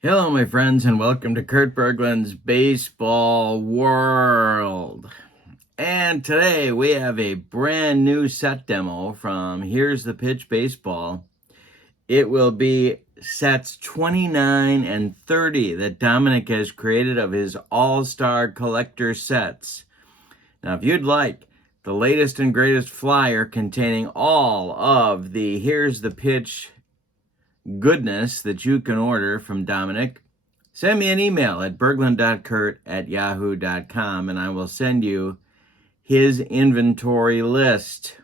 Hello, my friends, and welcome to Kurt Berglund's Baseball World. And today we have a brand new set demo from Here's the Pitch Baseball. It will be sets 29 and 30 that Dominic has created of his all-star collector sets. Now, if you'd like the latest and greatest flyer containing all of the Here's the Pitch goodness that you can order from Dominic, send me an email at berglund.kurt@yahoo.com and I will send you his inventory list,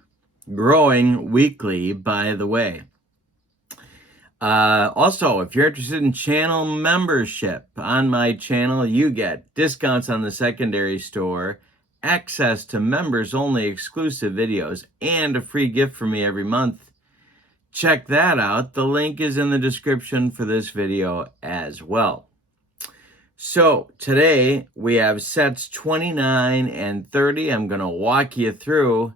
growing weekly, by the way. Also, if you're interested in channel membership on my channel, you get discounts on the secondary store, access to members-only exclusive videos, and a free gift from me every month. Check that out. The link is in the description for this video as well. So today we have sets 29 and 30. I'm going to walk you through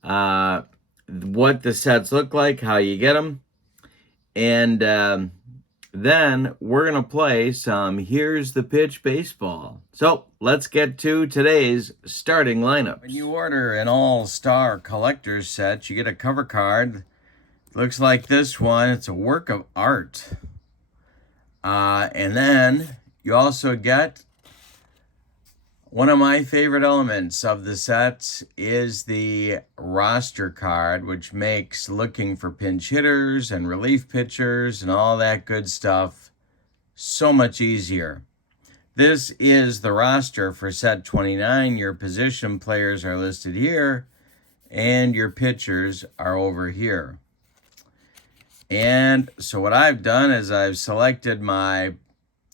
what the sets look like, how you get them, and then we're going to play some Here's the Pitch baseball. So let's get to today's starting lineup. When you order an all-star collector's set, you get a cover card. Looks like this one. It's a work of art. And then you also get one of my favorite elements of the set is the roster card, which makes looking for pinch hitters and relief pitchers and all that good stuff so much easier. This is the roster for set 29. Your position players are listed here, and your pitchers are over here. And so what I've done is I've selected my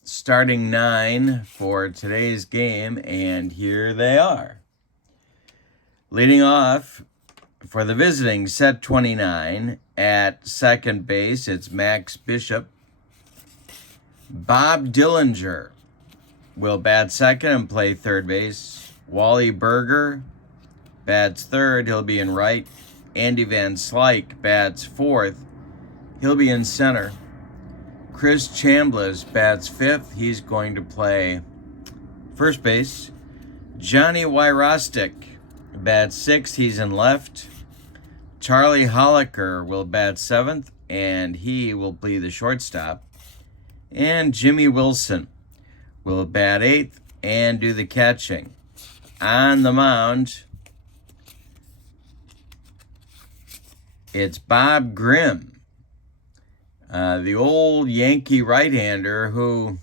starting 9 for today's game, and here they are. Leading off for the visiting set 29 at second base, it's Max Bishop. Bob Dillinger will bat second and play third base. Wally Berger bats third. He'll be in right. Andy Van Slyke bats fourth. He'll be in center. Chris Chambliss bats fifth. He's going to play first base. Johnny Wyrostic bats sixth. He's in left. Charlie Holliker will bat seventh, and he will be the shortstop. And Jimmy Wilson will bat eighth and do the catching. On the mound, it's Bob Grimm, the old Yankee right-hander who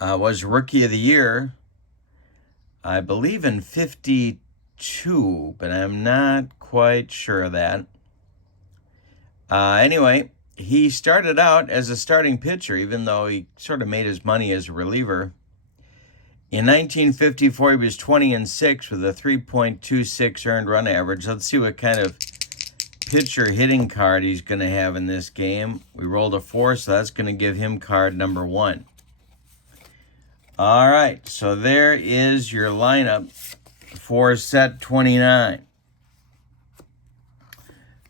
was Rookie of the Year, I believe in 52, but I'm not quite sure of that. Anyway, he started out as a starting pitcher, even though he sort of made his money as a reliever. In 1954, he was 20-6 with a 3.26 earned run average. Let's see what kind of pitcher hitting card he's going to have in this game. We rolled a 4, so that's going to give him card number 1. All right, so there is your lineup for set 29.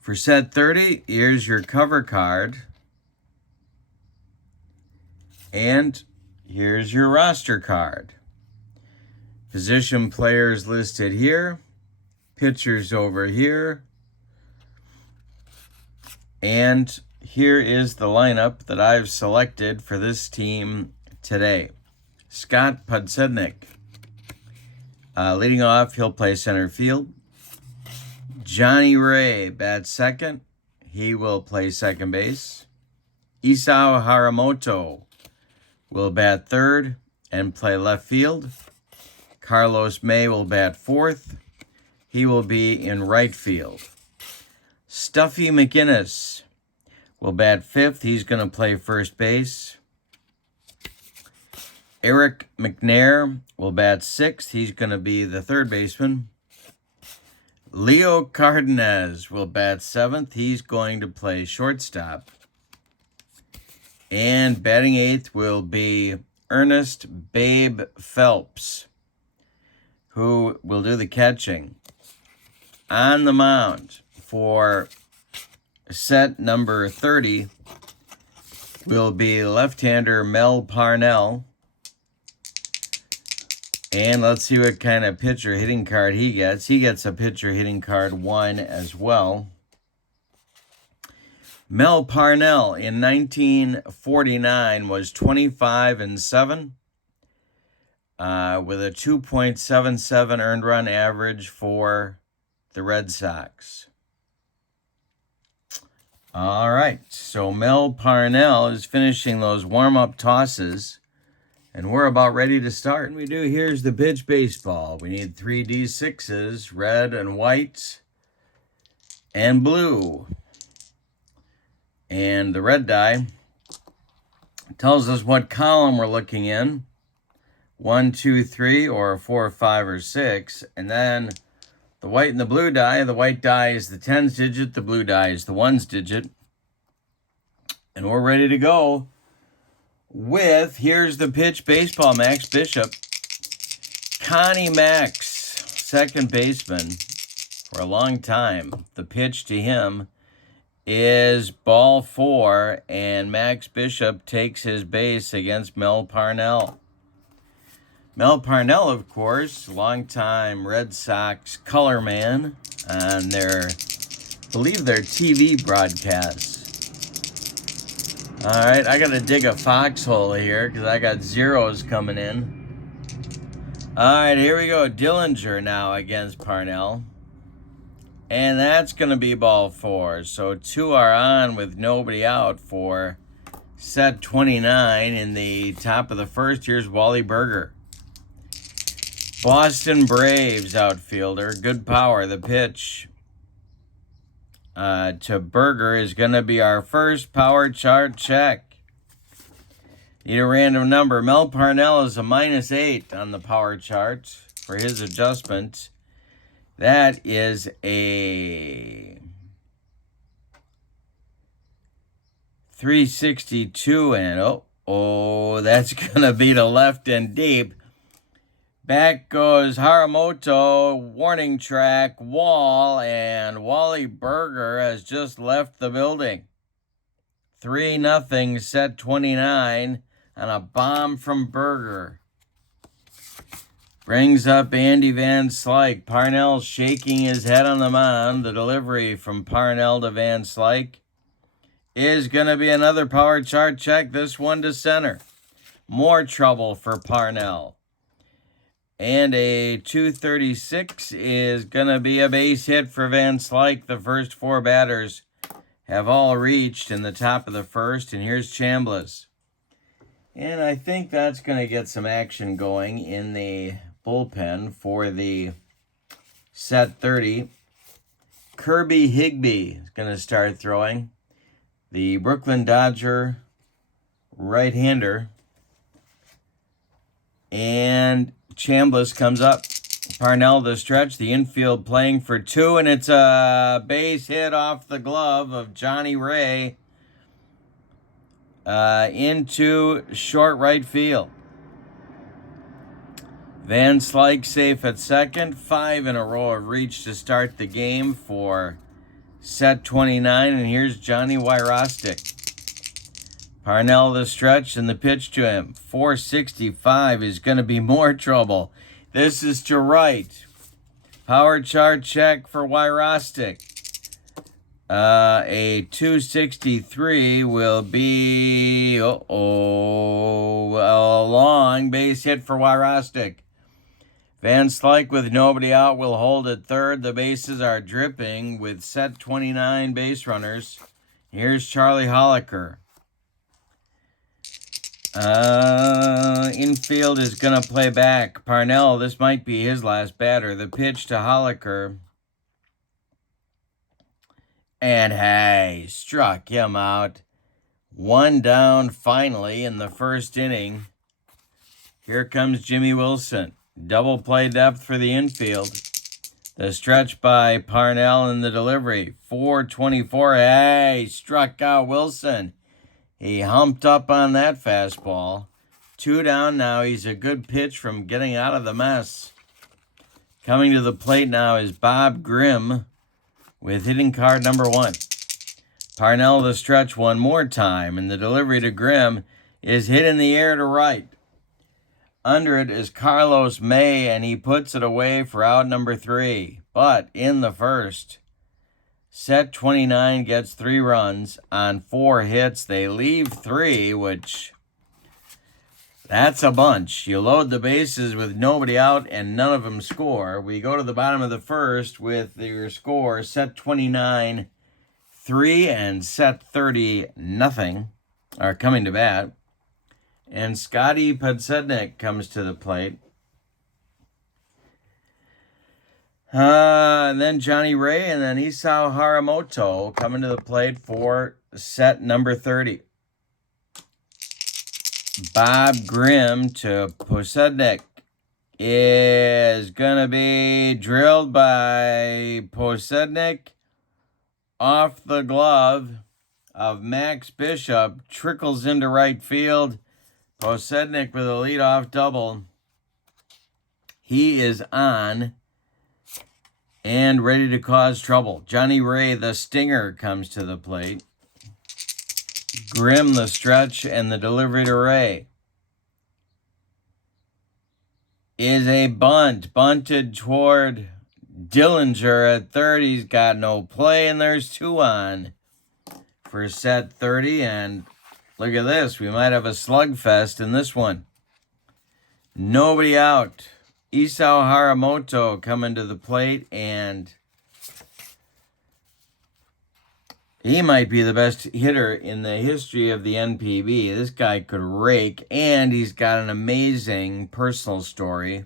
For set 30, here's your cover card. And here's your roster card. Position players listed here. Pitchers over here. And here is the lineup that I've selected for this team today. Scott Podsednik. Leading off, he'll play center field. Johnny Ray bats second. He will play second base. Isao Haramoto will bat third and play left field. Carlos May will bat fourth. He will be in right field. Stuffy McInnes will bat fifth. He's going to play first base. Eric McNair will bat sixth. He's going to be the third baseman. Leo Cardenas will bat seventh. He's going to play shortstop. And batting eighth will be Ernest Babe Phelps, who will do the catching. On the mound for set number 30, will be left-hander Mel Parnell. And let's see what kind of pitcher hitting card he gets. He gets a pitcher hitting card 1 as well. Mel Parnell in 1949 was 25-7 with a 2.77 earned run average for the Red Sox. All right, so Mel Parnell is finishing those warm-up tosses, and we're about ready to start. And we do, here's the pitch baseball. We need 3 D6s, red and white and blue. And the red die tells us what column we're looking in. 1, 2, 3, or 4, 5, or 6. And then the white and the blue die. The white die is the 10s digit. The blue die is the 1s digit. And we're ready to go with, here's the pitch baseball, Max Bishop. Connie Max, second baseman for a long time. The pitch to him is ball 4, and Max Bishop takes his base against Mel Parnell. Mel Parnell, of course, longtime Red Sox color man on their, I believe, their TV broadcasts. All right, I got to dig a foxhole here because I got zeros coming in. All right, here we go. Dillinger now against Parnell. And that's going to be ball 4. So 2 are on with nobody out for set 29 in the top of the first. Here's Wally Burger. Boston Braves outfielder, good power. The pitch to Burger is going to be our first power chart check. Need a random number. Mel Parnell is a -8 on the power chart for his adjustment. That is a 362, and that's going to be to left and deep. Back goes Haramoto, warning track, wall, and Wally Burger has just left the building. 3-0, set 29, on a bomb from Burger. Brings up Andy Van Slyke. Parnell shaking his head on the mound. The delivery from Parnell to Van Slyke is going to be another power chart check. This one to center. More trouble for Parnell. And a 236 is going to be a base hit for Van Slyke. The first 4 batters have all reached in the top of the first. And here's Chambliss. And I think that's going to get some action going in the bullpen for the set 30. Kirby Higbee is going to start throwing. The Brooklyn Dodger right-hander. And Chambliss comes up. Parnell the stretch. The infield playing for 2. And it's a base hit off the glove of Johnny Ray into short right field. Van Slyke safe at second. 5 in a row have reached to start the game for set 29. And here's Johnny Wyrostic. Parnell the stretch and the pitch to him. 465 is going to be more trouble. This is to right. Power chart check for Wyrostic. A 263 will be a long base hit for Wyrostic. Van Slyke with nobody out will hold at third. The bases are dripping with set 29 base runners. Here's Charlie Holliker. Infield is going to play back. Parnell, this might be his last batter. The pitch to Holliker. And hey, struck him out. 1 down finally in the first inning. Here comes Jimmy Wilson. Double play depth for the infield. The stretch by Parnell in the delivery. 424. Hey, struck out Wilson. He humped up on that fastball. 2 down now. He's a good pitch from getting out of the mess. Coming to the plate now is Bob Grimm with hitting card number 1. Parnell the stretch one more time, and the delivery to Grimm is hit in the air to right. Under it is Carlos May, and he puts it away for out number 3. But in the first, set 29 gets 3 runs on 4 hits. They leave 3, which that's a bunch. You load the bases with nobody out and none of them score. We go to the bottom of the first with your score, set 29 3 and set 30 nothing are coming to bat. And Scotty Podsednik comes to the plate. And then Johnny Ray and then Isao Haramoto coming to the plate for set number 30. Bob Grimm to Podsednik is going to be drilled by Podsednik off the glove of Max Bishop, trickles into right field. Podsednik with a leadoff double. He is on and ready to cause trouble. Johnny Ray, the stinger, comes to the plate. Grimm, the stretch, and the delivery to Ray is a bunt. Bunted toward Dillinger at third. He's got no play, and there's 2 on for set 30. And look at this. We might have a slugfest in this one. Nobody out. Isao Haramoto coming to the plate, and he might be the best hitter in the history of the NPB. This guy could rake, and he's got an amazing personal story.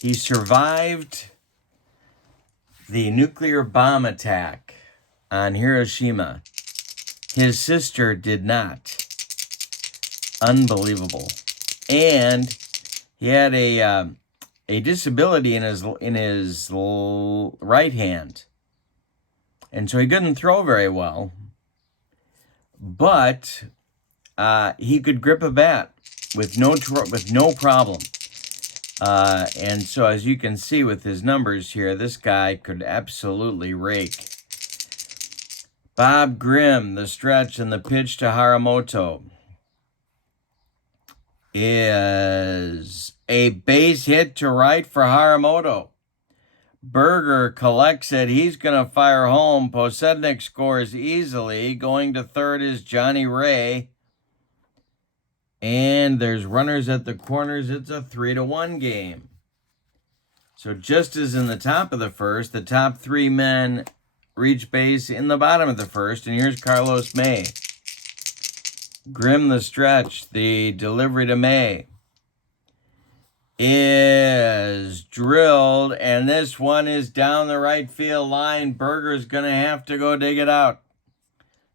He survived the nuclear bomb attack on Hiroshima. His sister did not. Unbelievable. And he had a disability in his right hand, and so he couldn't throw very well. But he could grip a bat with no problem. And so, as you can see with his numbers here, this guy could absolutely rake. Bob Grimm, the stretch and the pitch to Haramoto, is a base hit to right for Haramoto. Berger collects it. He's going to fire home. Podsednik scores easily. Going to third is Johnny Ray. And there's runners at the corners. It's a 3-1 game. So just as in the top of the first, the top 3 men reach base in the bottom of the first. And here's Carlos May. Grimm, the stretch, the delivery to May is drilled, and this one is down the right field line. Berger's going to have to go dig it out.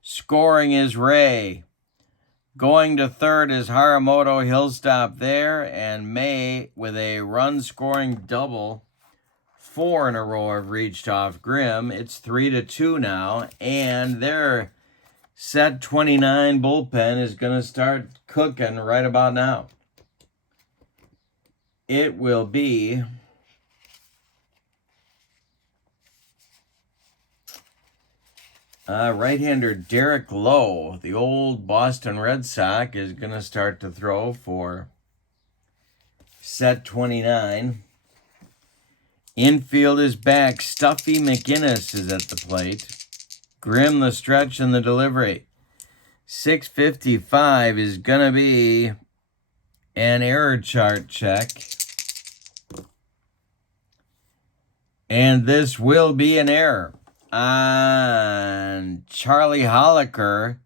Scoring is Ray. Going to third is Haramoto. He'll stop there, and May with a run-scoring double. 4 in a row have reached off Grimm. It's 3-2 now, and they're set 29 bullpen is going to start cooking right about now. It will be right-hander Derek Lowe, the old Boston Red Sox, is going to start to throw for set 29. Infield is back. Stuffy McInnes is at the plate. Grimm, the stretch, and the delivery. 6:55 is going to be an error chart check. And this will be an error on Charlie Holliker.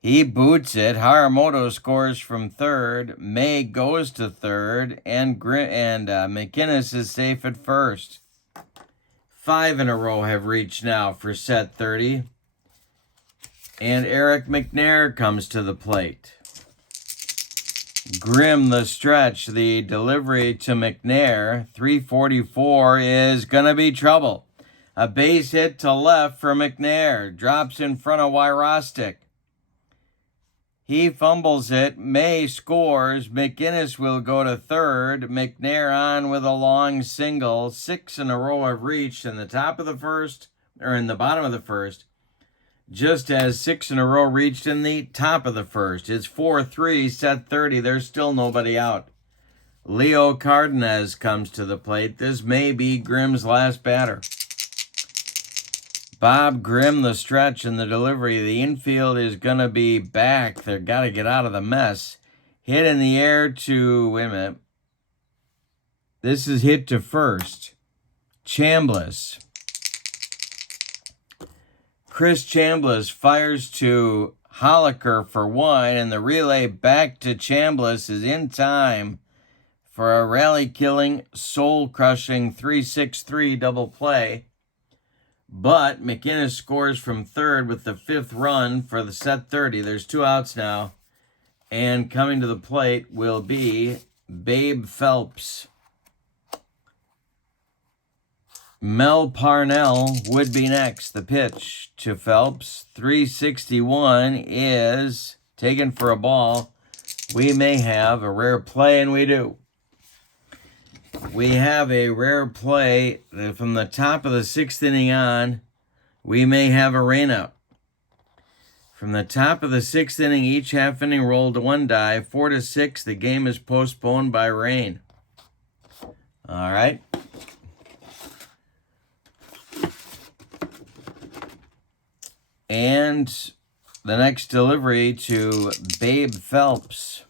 He boots it. Haramoto scores from third. May goes to third. And McInnes is safe at first. 5 in a row have reached now for set 30. And Eric McNair comes to the plate. Grimm, the stretch, the delivery to McNair. 344 is going to be trouble. A base hit to left for McNair. Drops in front of Wyrostic. He fumbles it. May scores. McInnes will go to third. McNair on with a long single. 6 in a row have reached in the top of the first or in the bottom of the first, just as 6 in a row reached in the top of the first. It's 4-3, set 30. There's still nobody out. Leo Cardenas comes to the plate. This may be Grimm's last batter. Bob Grimm, the stretch and the delivery. The infield is going to be back. They've got to get out of the mess. Hit in the air to, wait a minute. This is hit to first. Chambliss. Chris Chambliss fires to Holliker for one, and the relay back to Chambliss is in time for a rally-killing, soul-crushing 3-6-3 double play. But McInnes scores from third with the 5th run for the set 30. There's 2 outs now. And coming to the plate will be Babe Phelps. Mel Parnell would be next. The pitch to Phelps. 361 is taken for a ball. We may have a rare play, and we do. We have a rare play from the top of the 6th inning on. We may have a rainout. From the top of the 6th inning, each half inning rolled 1 die. 4-6, the game is postponed by rain. All right. And the next delivery to Babe Phelps.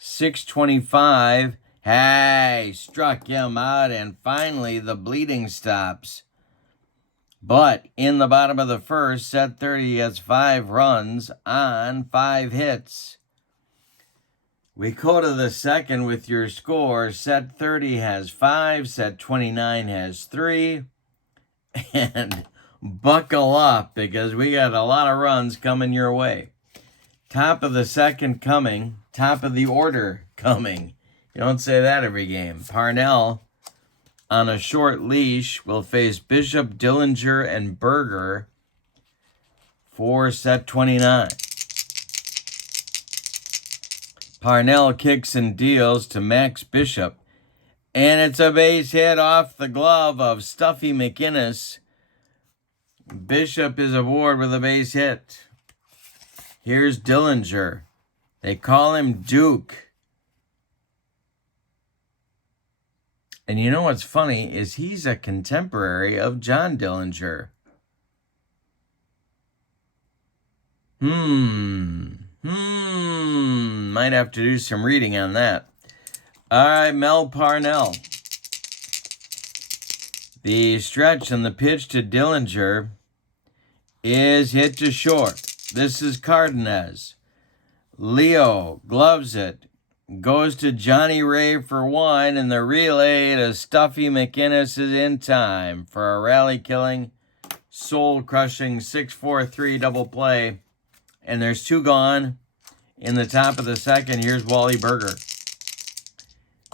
6:25. Hey, struck him out, and finally the bleeding stops. But in the bottom of the first, set 30 has 5 runs on 5 hits. We go to the second with your score. Set 30 has 5, set 29 has 3. And buckle up, because we got a lot of runs coming your way. Top of the second coming, top of the order coming. You don't say that every game. Parnell, on a short leash, will face Bishop, Dillinger, and Berger for set 29. Parnell kicks and deals to Max Bishop, and it's a base hit off the glove of Stuffy McInnes. Bishop is aboard with a base hit. Here's Dillinger. They call him Duke. And you know what's funny is he's a contemporary of John Dillinger. Might have to do some reading on that. All right, Mel Parnell. The stretch and the pitch to Dillinger is hit to short. This is Cardenas. Leo gloves it. Goes to Johnny Ray for one, and the relay to Stuffy McInnes is in time for a rally-killing, soul-crushing 6-4-3 double play. And there's 2 gone in the top of the second. Here's Wally Berger.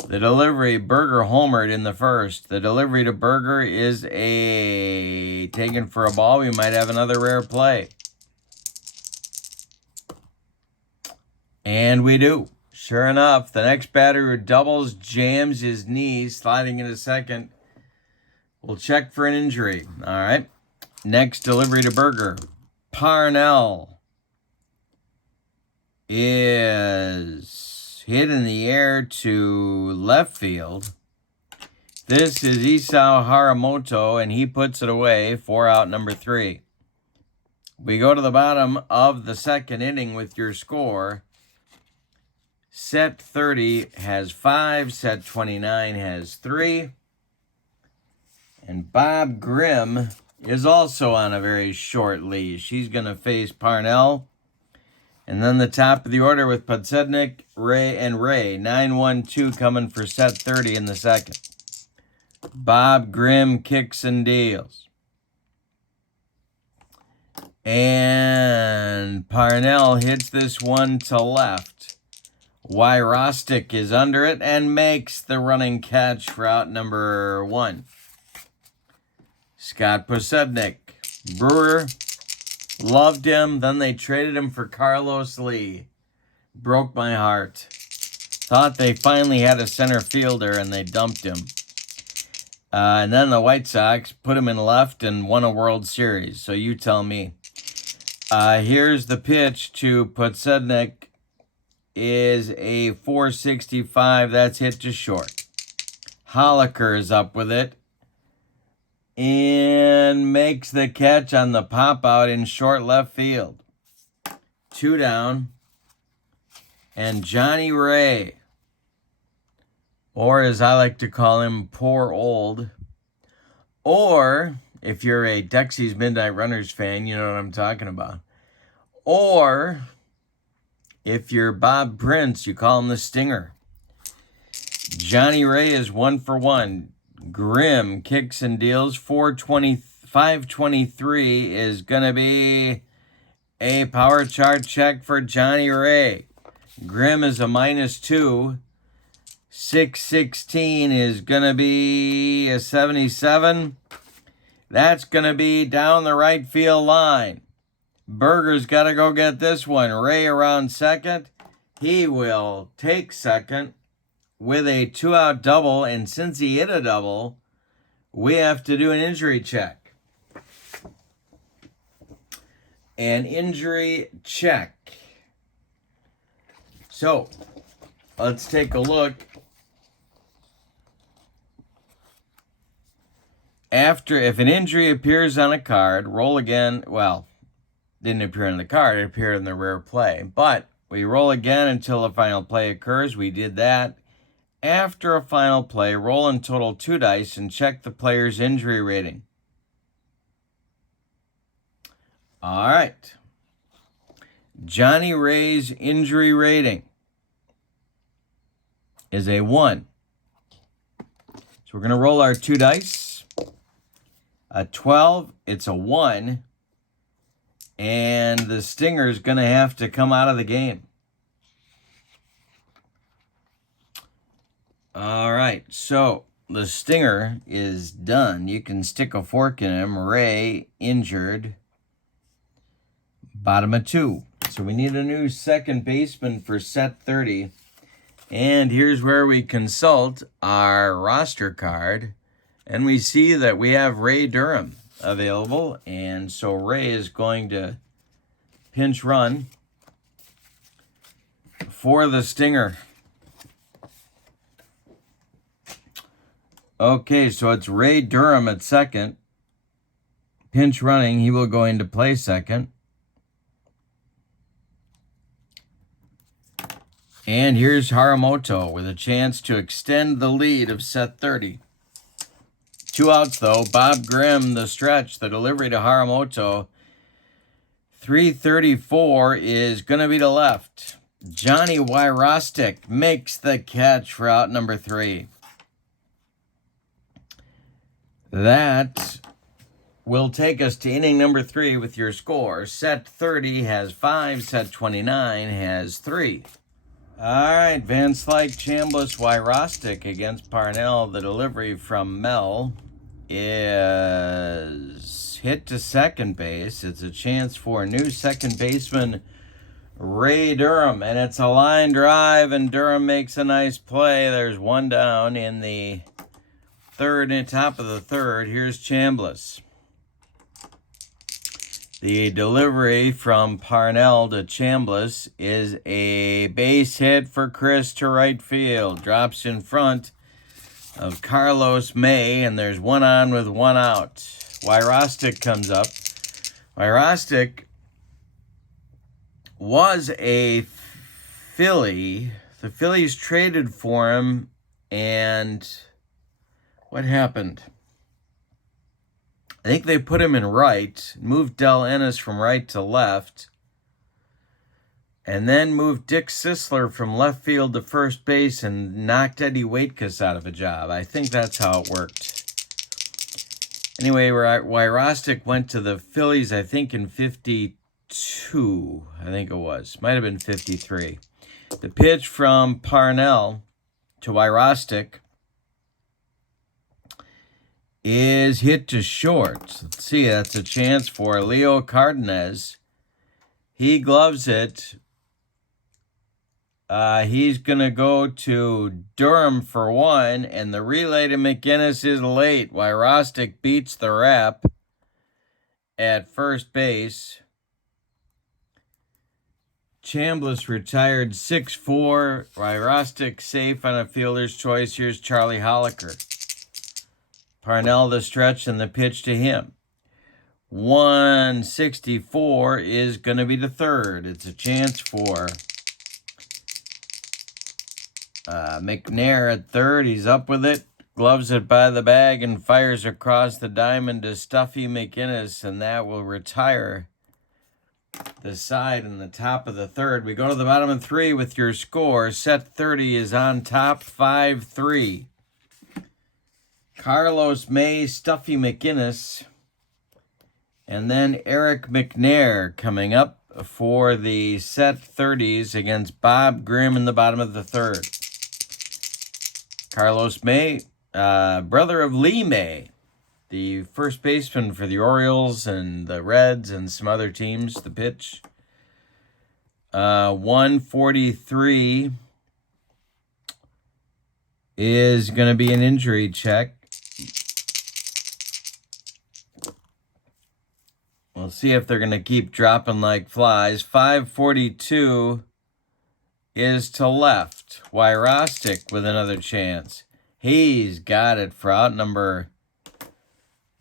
The delivery, Berger homered in the first. The delivery to Berger is taken for a ball. We might have another rare play. And we do. Sure enough, the next batter who doubles jams his knee, sliding into second. We'll check for an injury. All right. Next delivery to Berger. Parnell is hit in the air to left field. This is Isao Haramoto, and he puts it away for out number 3. We go to the bottom of the second inning with your score. Set 30 has 5, set 29 has 3. And Bob Grimm is also on a very short leash. He's going to face Parnell. And then the top of the order with Podsednik, Ray, and Ray. 9-1-2 coming for set 30 in the second. Bob Grimm kicks and deals. And Parnell hits this one to left. Wyrostic is under it and makes the running catch for out number 1. Scott Podsednik. Brewer loved him. Then they traded him for Carlos Lee. Broke my heart. Thought they finally had a center fielder and they dumped him. And then the White Sox put him in left and won a World Series. So you tell me. Here's the pitch to Podsednik. Is a 465. That's hit to short. Holliker is up with it and makes the catch on the pop out in short left field. 2 down. And Johnny Ray, or as I like to call him, Poor Old, or if you're a Dexy's Midnight Runners fan, you know what I'm talking about. Or if you're Bob Prince, you call him the Stinger. Johnny Ray is 1 for 1. Grimm kicks and deals. 523 is going to be a power chart check for Johnny Ray. Grimm is a -2. 616 is going to be a 77. That's going to be down the right field line. Berger's got to go get this one. Ray around second. He will take second with a 2-out double. And since he hit a double, we have to do an injury check. An injury check. So, let's take a look. If an injury appears on a card, roll again. Well, didn't appear on the card, it appeared in the rare play. But we roll again until the final play occurs. We did that. After a final play, roll in total 2 dice and check the player's injury rating. All right. Johnny Ray's injury rating is a 1. So we're going to roll our 2 dice. A 12, it's a 1. And the Stinger's going to have to come out of the game. All right, so the Stinger is done. You can stick a fork in him. Ray injured. Bottom of 2. So we need a new second baseman for set 30. And here's where we consult our roster card. And we see that we have Ray Durham available. And so Ray is going to pinch run for the Stinger. Okay, so it's Ray Durham at second. Pinch running, he will go into play second. And here's Haramoto with a chance to extend the lead of set 30. 2 outs, though. Bob Grimm, the stretch, the delivery to Haramoto. 334 is going to be to left. Johnny Wyrostic makes the catch for out number 3. That will take us to inning number 3 with your score. Set 30 has 5. Set 29 has 3. All right, Van Slyke, Chambliss, Wyrostic against Parnell. The delivery from Mel is hit to second base. It's a chance for a new second baseman, Ray Durham, and it's a line drive, and Durham makes a nice play. There's 1 down in the third and top of the third. Here's Chambliss. The delivery from Parnell to Chambliss is a base hit for Chris to right field. Drops in front of Carlos May, and there's 1 on with 1 out. Wyrostic comes up. Wyrostic was a Philly. The Phillies traded for him, and what happened? I think they put him in right, moved Del Ennis from right to left, and then moved Dick Sisler from left field to first base and knocked Eddie Waitkus out of a job. I think that's how it worked. Anyway, Wyrostic went to the Phillies, I think, in 52. I think it was. Might have been 53. The pitch from Parnell to Wyrostic is hit to short. Let's see, that's a chance for Leo Cardenas. He gloves it. He's going to go to Durham for 1, and the relay to McInnes is late. Wyrostic beats the rep at first base. Chambliss retired 6-4. Wyrostic safe on a fielder's choice. Here's Charlie Holliker. Parnell the stretch and the pitch to him. 164 is going to be the third. It's a chance for McNair at third. He's up with it. Gloves it by the bag and fires across the diamond to Stuffy McInnes, and that will retire the side in the top of the third. We go to the bottom of 3 with your score. Set 30 is on top, 5-3. Carlos May, Stuffy McInnes, and then Eric McNair coming up for the set 30s against Bob Grimm in the bottom of the third. Carlos May, brother of Lee May, the first baseman for the Orioles and the Reds and some other teams. The pitch. 143 is going to be an injury check. We'll see if they're going to keep dropping like flies. 542 is to left. Wyrostic with another chance. He's got it for out number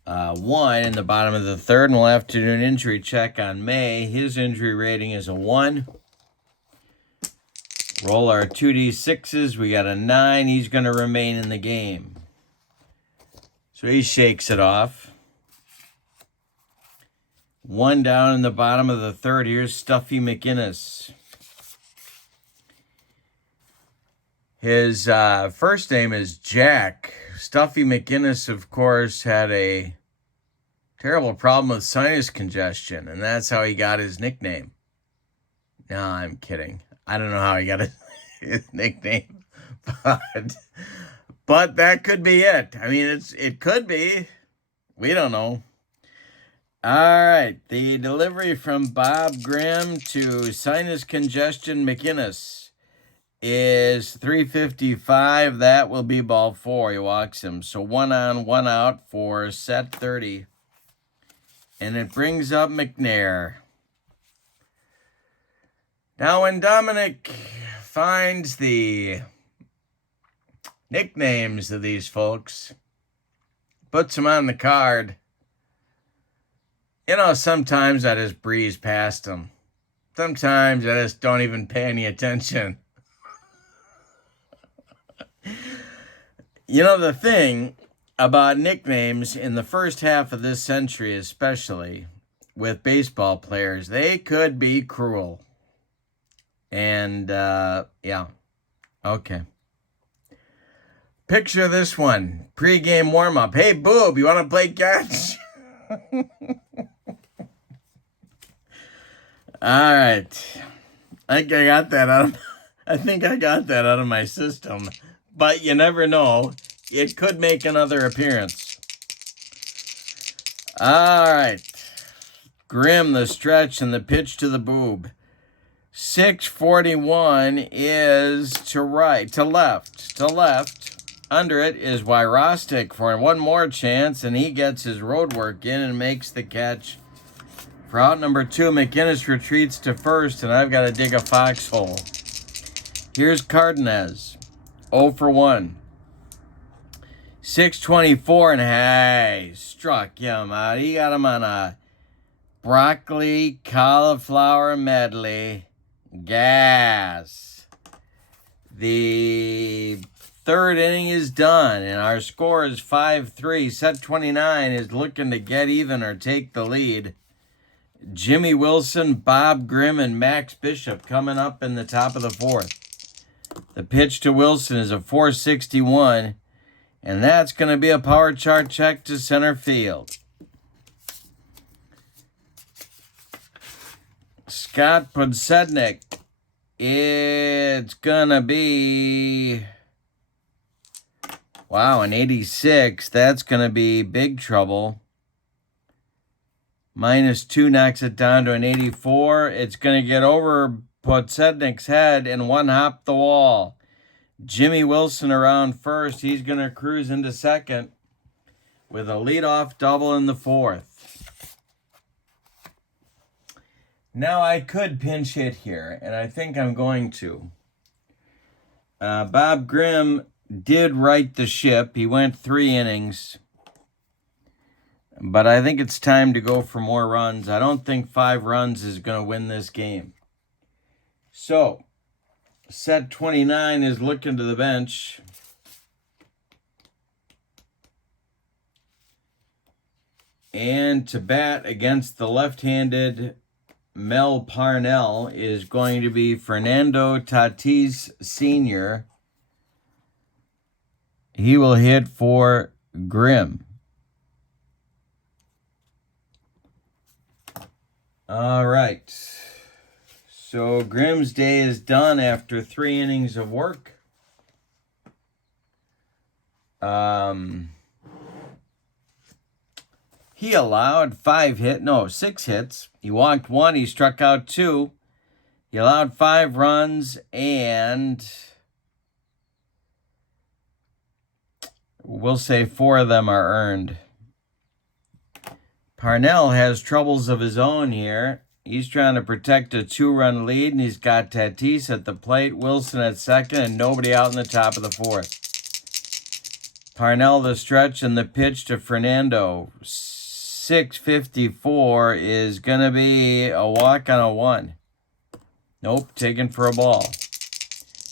1 in the bottom of the third, and we'll have to do an injury check on May. His injury rating is a 1. Roll our 2d6s. We got a 9. He's going to remain in the game. So he shakes it off. 1 down in the bottom of the third. Here's Stuffy McInnes. His first name is Jack. Stuffy McInnes, of course, had a terrible problem with sinus congestion, and that's how he got his nickname. No, I'm kidding. I don't know how he got his nickname, but that could be it. I mean, it could be. We don't know. All right, the delivery from Bob Grimm to sinus congestion McInnes is 355. That will be ball 4. He walks him. So 1 on, 1 out for set 30. And it brings up McNair. Now when Dominic finds the nicknames of these folks, puts them on the card, sometimes I just breeze past them. Sometimes I just don't even pay any attention. The thing about nicknames in the first half of this century, especially with baseball players, they could be cruel. And, yeah. Okay. Picture this one. Pre-game warm-up. Hey, Boob, you want to play catch? All right. I think I got that out of my system. But you never know. It could make another appearance. All right. Grimm, the stretch, and the pitch to the Boob. 641 is to left. Under it is Wyrostic for one more chance, and he gets his road work in and makes the catch. For out number 2, McInnes retreats to first, and I've got to dig a foxhole. Here's Cardenas, 0 for 1. 624, and hey, struck him out. He got him on a broccoli cauliflower medley. Gas. The third inning is done, and our score is 5-3. Set 29 is looking to get even or take the lead. Jimmy Wilson, Bob Grimm, and Max Bishop coming up in the top of the fourth. The pitch to Wilson is a 461, and that's going to be a power chart check to center field. Scott Podsednik, it's going to be, an 86. That's going to be big trouble. -2 knocks it down to an 84. It's going to get over Podsednik's head and one hop the wall. Jimmy Wilson around first. He's going to cruise into second with a leadoff double in the fourth. Now I could pinch hit here, and I think I'm going to. Bob Grimm did right the ship. He went 3 innings. But I think it's time to go for more runs. I don't think 5 runs is going to win this game. So, set 29 is looking to the bench. And to bat against the left-handed Mel Parnell is going to be Fernando Tatis Sr. He will hit for Grimm. All right. So Grimm's day is done after 3 innings of work. He allowed 6 hits. He walked 1. He struck out 2. He allowed 5 runs, and we'll say 4 of them are earned. Parnell has troubles of his own here. He's trying to protect a 2-run lead, and he's got Tatis at the plate, Wilson at second, and nobody out in the top of the 4th. Parnell the stretch, and the pitch to Fernando. 654 is going to be a walk on a 1. Nope, taken for a ball.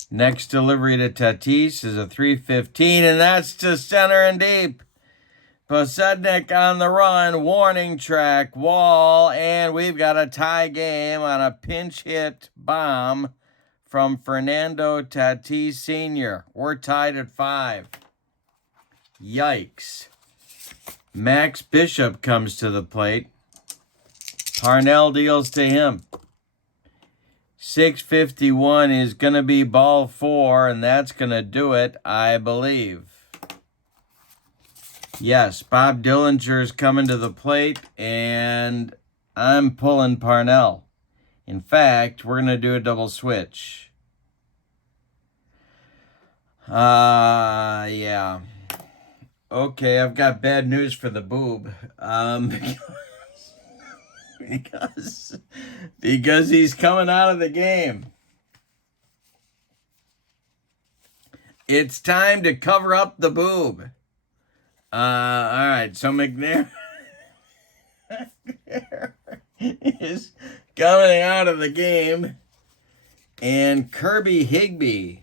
Next delivery to Tatis is a 315, and that's to center and deep. Podsednik on the run, warning track, wall, and we've got a tie game on a pinch hit bomb from Fernando Tatis Sr. We're tied at 5. Yikes. Max Bishop comes to the plate. Parnell deals to him. 651 is going to be ball 4, and that's going to do it, I believe. Yes, Bob Dillinger's coming to the plate, and I'm pulling Parnell. In fact, we're going to do a double switch. Yeah. Okay, I've got bad news for the boob. Because he's coming out of the game. It's time to cover up the boob. All right, so McNair is coming out of the game. And Kirby Higbee,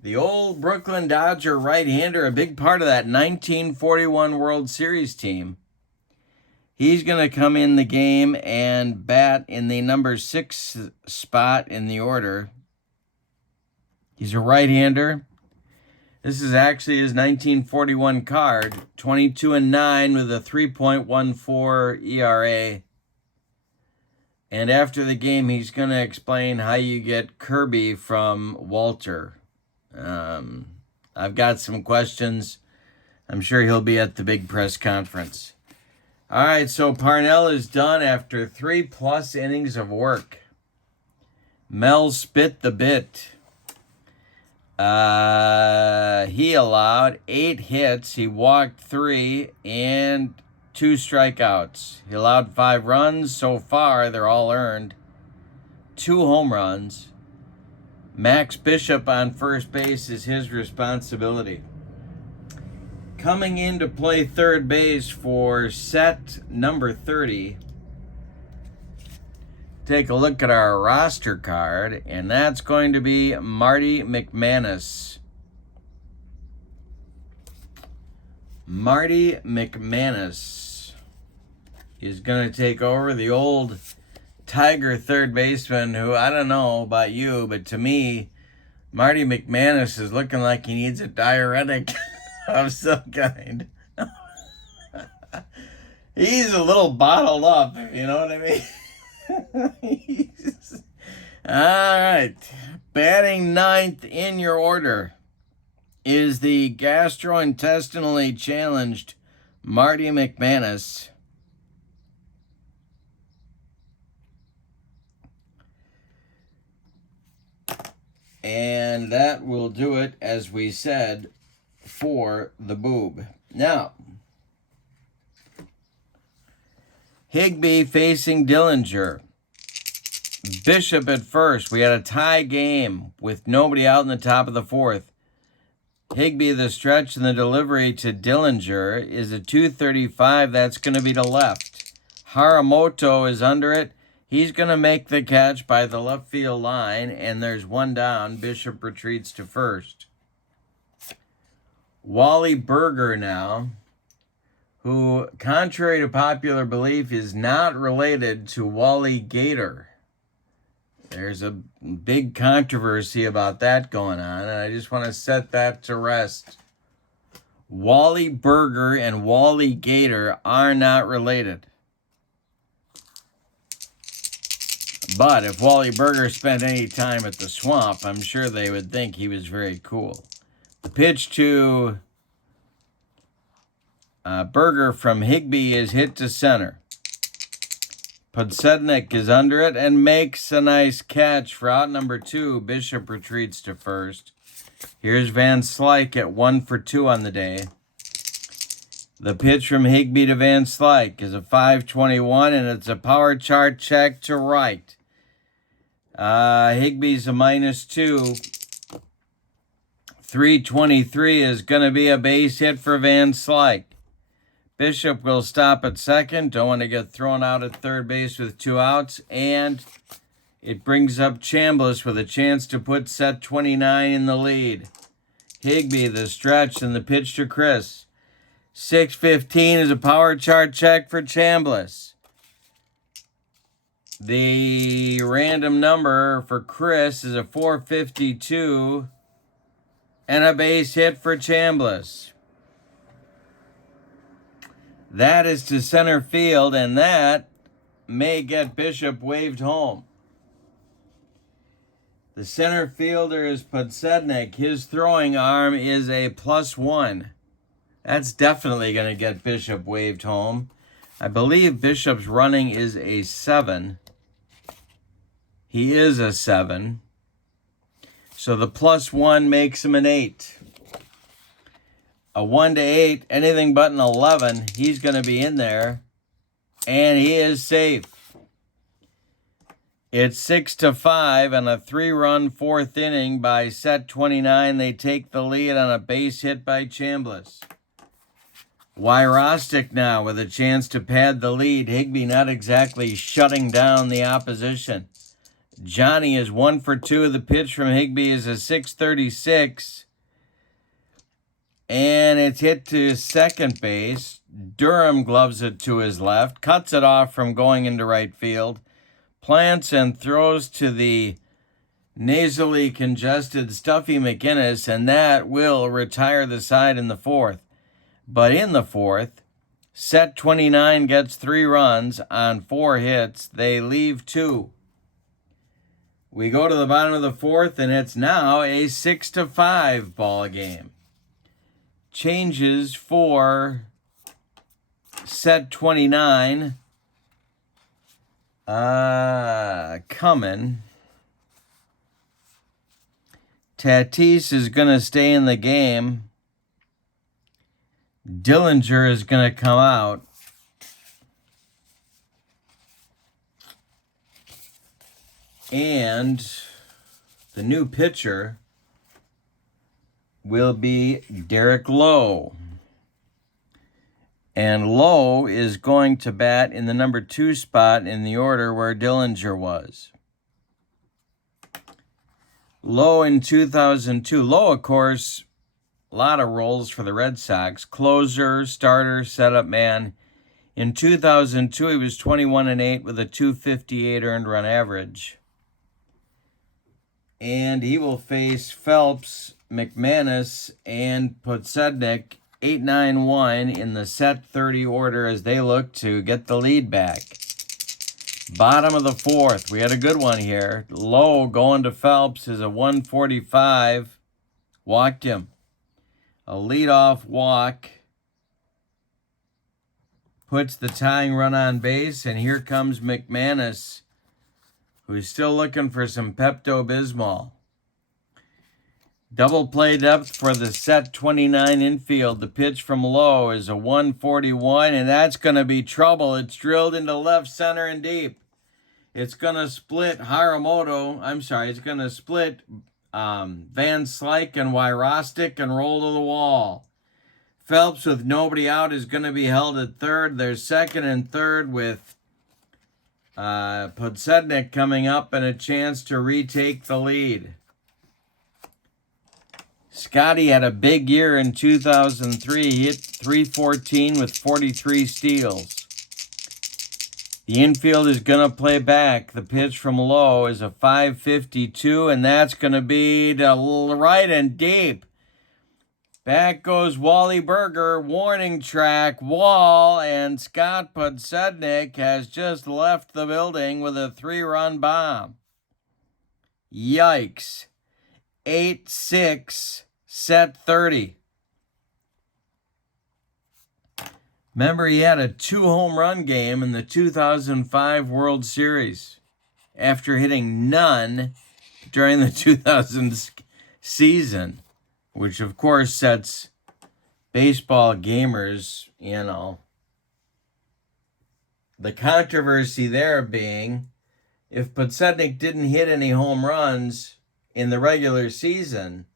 the old Brooklyn Dodger right-hander, a big part of that 1941 World Series team. He's going to come in the game and bat in the number 6 spot in the order. He's a right-hander. This is actually his 1941 card, 22-9 with a 3.14 ERA. And after the game, he's going to explain how you get Kirby from Walter. I've got some questions. I'm sure he'll be at the big press conference. All right, so Parnell is done after 3+ innings of work. Mel spit the bit. He allowed 8 hits. He walked 3 and 2 strikeouts. He allowed 5 runs. So far, they're all earned. 2 home runs. Max Bishop on first base is his responsibility. Coming in to play third base for set number 30. Take a look at our roster card, and that's going to be Marty McManus. Marty McManus is going to take over, the old Tiger third baseman who, I don't know about you, but to me, Marty McManus is looking like he needs a diuretic of some kind. He's a little bottled up, you know what I mean? All right. Batting 9th in your order is the gastrointestinally challenged Marty McManus. And that will do it, as we said, for the boob. Now, Higbee facing Dillinger. Bishop at first. We had a tie game with nobody out in the top of the fourth. Higbee, the stretch and the delivery to Dillinger is a 235. That's going to be to left. Haramoto is under it. He's going to make the catch by the left field line, and there's one down. Bishop retreats to first. Wally Berger now, who, contrary to popular belief, is not related to Wally Gator. There's a big controversy about that going on, and I just want to set that to rest. Wally Berger and Wally Gator are not related. But if Wally Berger spent any time at the swamp, I'm sure they would think he was very cool. The pitch to Berger from Higbee is hit to center. Podsednik is under it and makes a nice catch for out number 2. Bishop retreats to first. Here's Van Slyke at 1 for 2 on the day. The pitch from Higbee to Van Slyke is a 521, and it's a power chart check to right. Higbee's a -2. 323 is going to be a base hit for Van Slyke. Bishop will stop at second. Don't want to get thrown out at third base with 2 outs. And it brings up Chambliss with a chance to put set 29 in the lead. Higbee, the stretch, and the pitch to Chris. 6:15 is a power chart check for Chambliss. The random number for Chris is a 452 and a base hit for Chambliss. That is to center field, and that may get Bishop waved home. The center fielder is Podsednik. His throwing arm is a +1. That's definitely going to get Bishop waved home. I believe Bishop's running is a 7. He is a 7. So the +1 makes him an 8. A 1 to 8, anything but an 11, he's going to be in there, and he is safe. It's 6-5 and a 3-run 4th inning by set 29. They take the lead on a base hit by Chambliss. Wyrostic now with a chance to pad the lead. Higbee not exactly shutting down the opposition. Johnny is 1 for 2. The pitch from Higbee is a 636. And it's hit to second base. Durham gloves it to his left, cuts it off from going into right field, plants and throws to the nasally congested Stuffy McInnes, and that will retire the side in the 4th. But in the 4th, set 29 gets 3 runs on 4 hits. They leave 2. We go to the bottom of the 4th, and it's now a 6-5 ball game. Changes for set 29 coming. Tatis is going to stay in the game. Dillinger is going to come out. And the new pitcher will be Derek Lowe. And Lowe is going to bat in the number 2 spot in the order where Dillinger was. Lowe in 2002. Lowe, of course, a lot of roles for the Red Sox. Closer, starter, setup man. In 2002, he was 21-8 with a 258 earned run average. And he will face Phelps, McManus, and Podsednik 8-9-1 in the set 30 order as they look to get the lead back. Bottom of the 4th, we had a good one here. Lowe going to Phelps is a 145. Walked him. A leadoff walk. Puts the tying run on base, and here comes McManus, who's still looking for some Pepto-Bismol. Double play depth for the set 29 infield. The pitch from Lowe is a 141, and that's going to be trouble. It's drilled into left center and deep. It's going to split it's going to split Van Slyke and Wyrostic and roll to the wall. Phelps, with nobody out, is going to be held at third. There's second and third with Podsednik coming up and a chance to retake the lead. Scotty had a big year in 2003. He hit .314 with 43 steals. The infield is going to play back. The pitch from Lowe is a 5.52, and that's going to be to right and deep. Back goes Wally Berger, warning track, wall, and Scott Podsednik has just left the building with a 3-run bomb. Yikes. 8-6, set 30. Remember, he had a 2-home run game in the 2005 World Series after hitting none during the 2000 season, which of course sets baseball gamers, the controversy there being if Podsednik didn't hit any home runs in the regular season,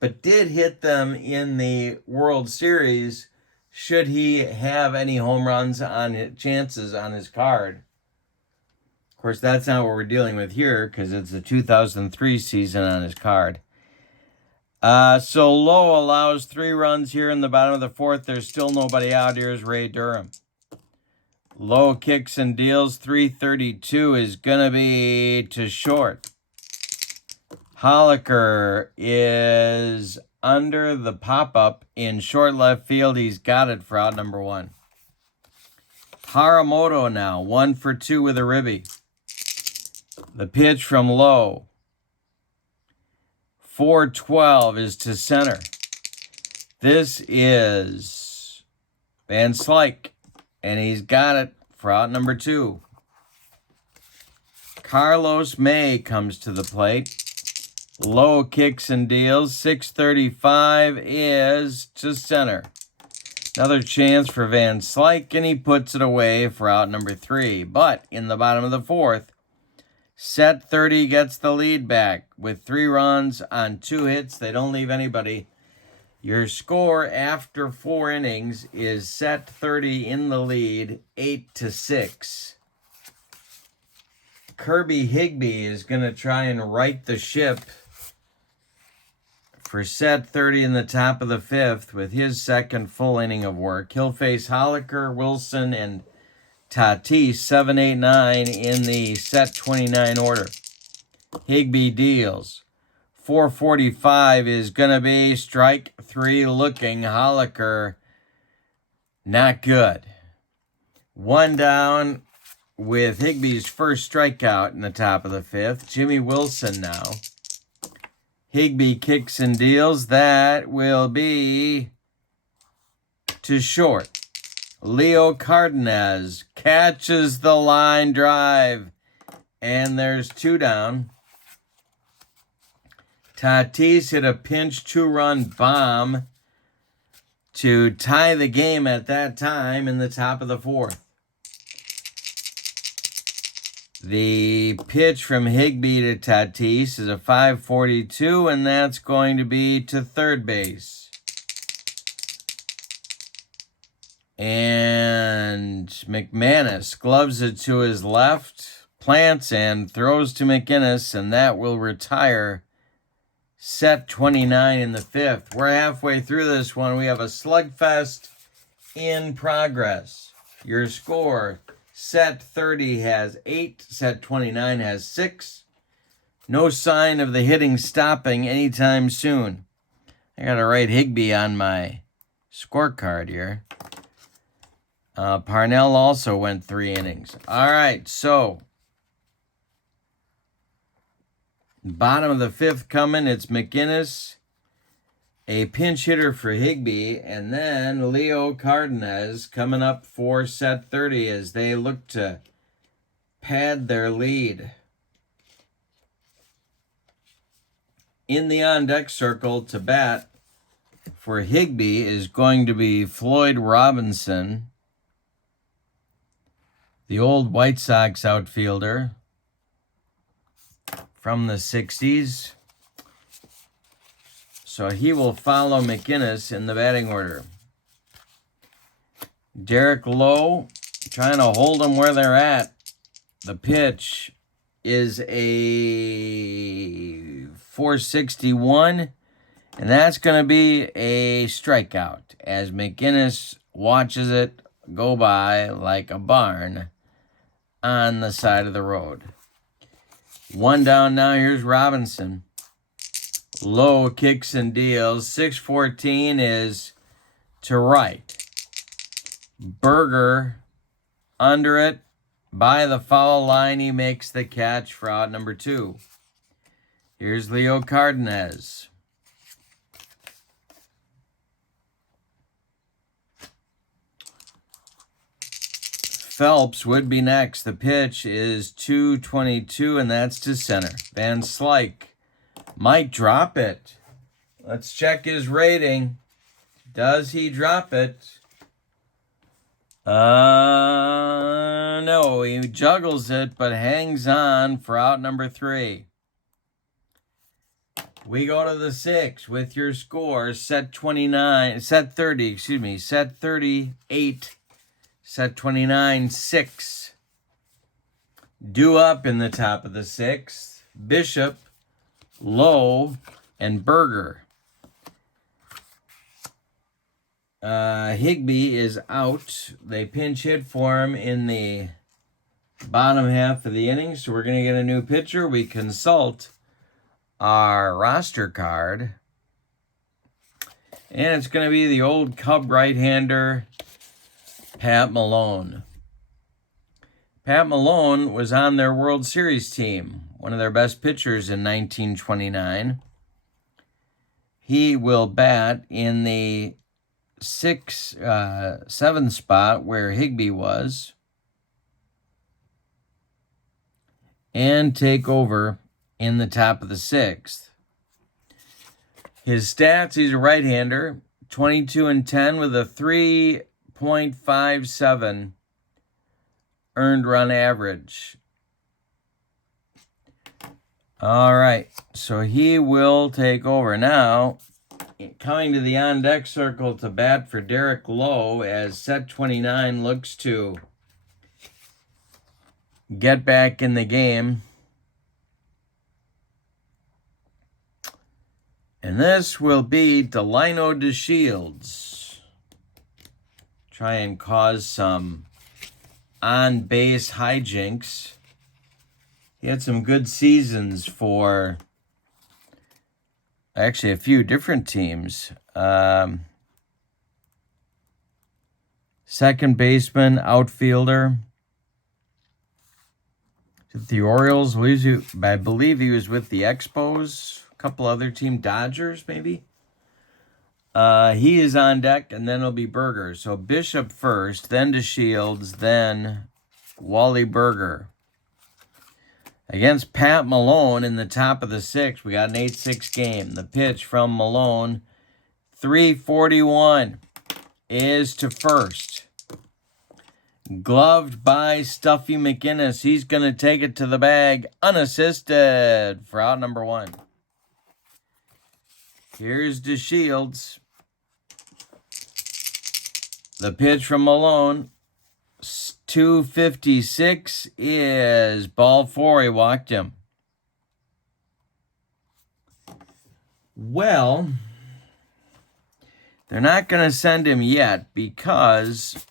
but did hit them in the World Series, should he have any home runs chances on his card? Of course, that's not what we're dealing with here because it's the 2003 season on his card. So Lowe allows 3 runs here in the bottom of the 4th. There's still nobody out. Here's Ray Durham. Lowe kicks and deals. 332 is going to be to short. Holliker is under the pop-up in short left field. He's got it for out number 1. Haramoto now, 1 for 2 with a ribby. The pitch from Lowe. 4-12 is to center. This is Van Slyke, and he's got it for out number 2. Carlos May comes to the plate. Lowe kicks and deals. 6:35 is to center. Another chance for Van Slyke, and he puts it away for out number 3. But in the bottom of the 4th, set 30 gets the lead back with 3 runs on 2 hits. They don't leave anybody. Your score after 4 innings is set 30 in the lead, 8-6. Kirby Higbee is going to try and right the ship for set 30 in the top of the 5th with his second full inning of work. He'll face Holliker, Wilson, and Tatis, 7, 8, 9 in the set 29 order. Higbee deals. 4:45 is going to be strike 3 looking. Holliker, not good. 1 down with Higbee's first strikeout in the top of the 5th. Jimmy Wilson now. Higbee kicks and deals. That will be to short. Leo Cardenas catches the line drive, and there's 2 down. Tatis hit a pinch 2-run bomb to tie the game at that time in the top of the 4th. The pitch from Higbee to Tatis is a 5.42, and that's going to be to third base. And McManus gloves it to his left, plants and throws to McInnes, and that will retire set 29 in the 5th. We're halfway through this one. We have a slugfest in progress. Your score: set 30 has 8, set 29 has 6. No sign of the hitting stopping anytime soon. I got to write Higbee on my scorecard here. Parnell also went 3 innings. All right, so bottom of the 5th coming. It's McInnes, a pinch hitter for Higbee, and then Leo Cardenas coming up for set 30 as they look to pad their lead. in the on-deck circle to bat for Higbee is going to be Floyd Robinson, the old White Sox outfielder from the 60s. So he will follow McInnes in the batting order. Derek Lowe, trying to hold them where they're at. The pitch is a 461, and that's going to be a strikeout as McInnes watches it go by like a barn on the side of the road. One down now. Here's Robinson. Low kicks and deals. 6-14 is to right. Berger under it. By the foul line, he makes the catch for out number 2. Here's Leo Cardenas. Phelps would be next. The pitch is 2-22, and that's to center. Van Slyke might drop it. Let's check his rating. Does he drop it? No, he juggles it, but hangs on for out number 3. We go to the 6 with your score. Set 38, set 29, 6. Due up in the top of the 6th. Bishop, Lowe, and Berger. Higbee is out. They pinch hit for him in the bottom half of the inning, so we're going to get a new pitcher. We consult our roster card, and it's going to be the old Cub right-hander, Pat Malone. Pat Malone was on their World Series team, one of their best pitchers in 1929. He will bat in the 7th spot where Higbee was, and take over in the top of the 6th. His stats, he's a right-hander, 22-10 with a 3.57 earned run average. All right, so he will take over now. Coming to the on-deck circle to bat for Derek Lowe as set 29 looks to get back in the game. And this will be Delino DeShields. Try and cause some on-base hijinks. He had some good seasons for actually a few different teams. Second baseman, outfielder. The Orioles, I believe he was with the Expos, a couple other team, Dodgers maybe. He is on deck, and then it'll be Berger. So Bishop first, then DeShields, then Wally Berger. Against Pat Malone in the top of the 6th, we got an 8-6 game. The pitch from Malone, 341, is to first. Gloved by Stuffy McInnes. He's going to take it to the bag unassisted for out number 1. Here's DeShields. The pitch from Malone, 256 is ball 4. He walked him. Well, they're not going to send him yet because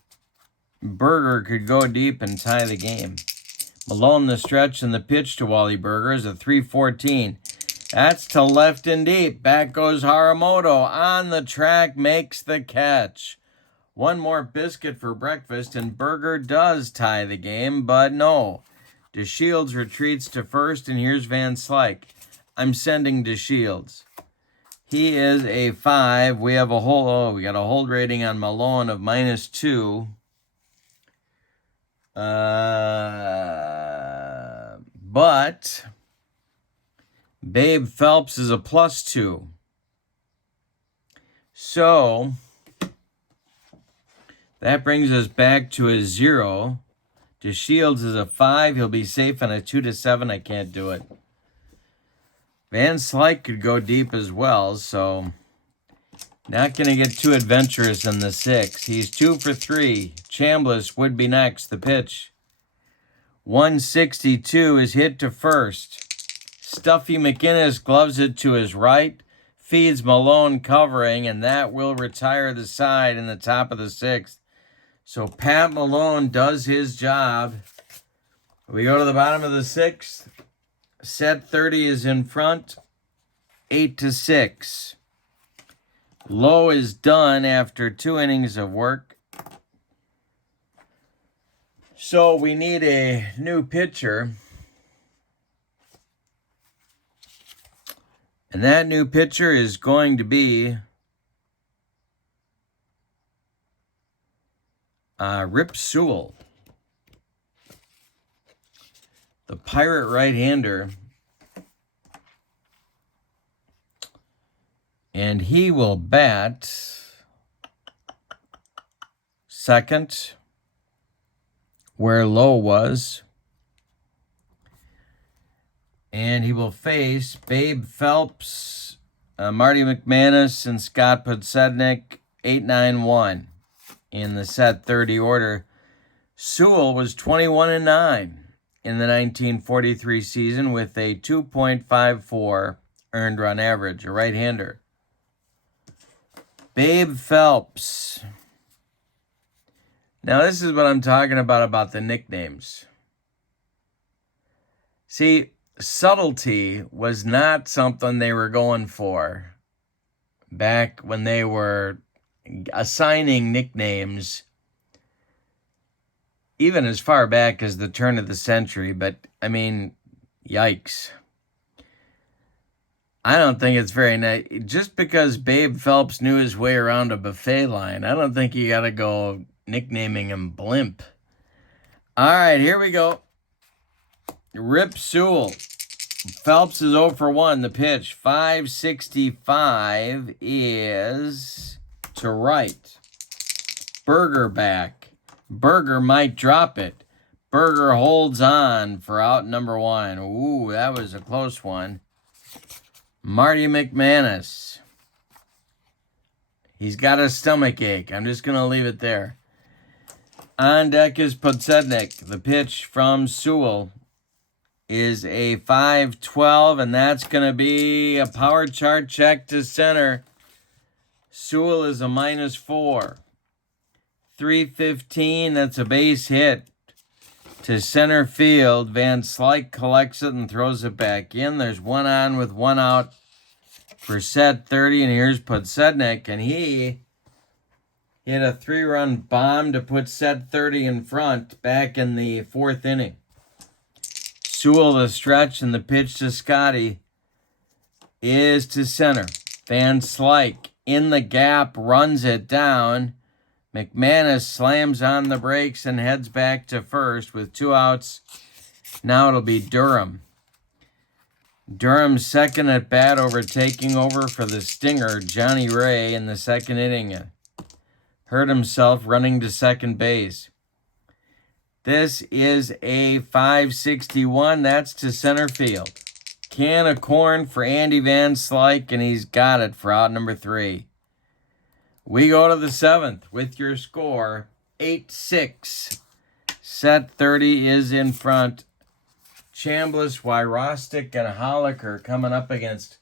Berger could go deep and tie the game. Malone the stretch, and the pitch to Wally Berger is a 314. That's to left and deep. Back goes Haramoto. On the track, makes the catch. One more biscuit for breakfast, and Berger does tie the game, but no. DeShields retreats to first, and here's Van Slyke. I'm sending DeShields. He is a 5. We have a we got a hold rating on Malone of -2. But Babe Phelps is a +2. So that brings us back to a 0. DeShields is a 5. He'll be safe on a 2-7. I can't do it. Van Slyke could go deep as well, so not going to get too adventurous in the 6. He's 2 for 3. Chambliss would be next. The pitch. 162 is hit to first. Stuffy McInnes gloves it to his right. Feeds Malone covering, and that will retire the side in the top of the 6th. So Pat Malone does his job. We go to the bottom of the 6th. Set 30 is in front. 8-6. Lowe is done after 2 innings of work. So we need a new pitcher. And that new pitcher is going to be Rip Sewell, the Pirate right-hander. And he will bat second, where Lowe was. And he will face Babe Phelps, Marty McManus, and Scott Podsednik, 8-9-1 in the set 30 order. Sewell was 21-9 in the 1943 season with a 2.54 earned run average, a right-hander. Babe Phelps. Now this is what I'm talking about the nicknames. See, subtlety was not something they were going for back when they were assigning nicknames, even as far back as the turn of the century. But, I mean, yikes. I don't think it's very nice. Just because Babe Phelps knew his way around a buffet line, I don't think you got to go nicknaming him Blimp. All right, here we go. Rip Sewell. Phelps is 0 for 1. The pitch, 565 is to right. Berger back. Berger might drop it. Berger holds on for out number 1. Ooh, that was a close one. Marty McManus. He's got a stomach ache. I'm just going to leave it there. On deck is Podsednik. The pitch from Sewell is a 5-12, and that's going to be a power chart check to center. Sewell is a -4. 315, that's a base hit to center field. Van Slyke collects it and throws it back in. There's 1 on with 1 out for set 30, and here's Podsednik, and he hit a 3-run bomb to put set 30 in front back in the 4th inning. Sewell the stretch, and the pitch to Scotty is to center. Van Slyke in the gap, runs it down. McManus slams on the brakes and heads back to first with 2 outs. Now it'll be Durham. Durham's second at bat taking over for the Stinger, Johnny Ray, in the 2nd inning. Hurt himself running to second base. This is a 561. That's to center field. Can of corn for Andy Van Slyke, and he's got it for out number 3. We go to the 7th with your score, 8-6. Set 30 is in front. Chambliss, Wyrostic, and Holliker coming up against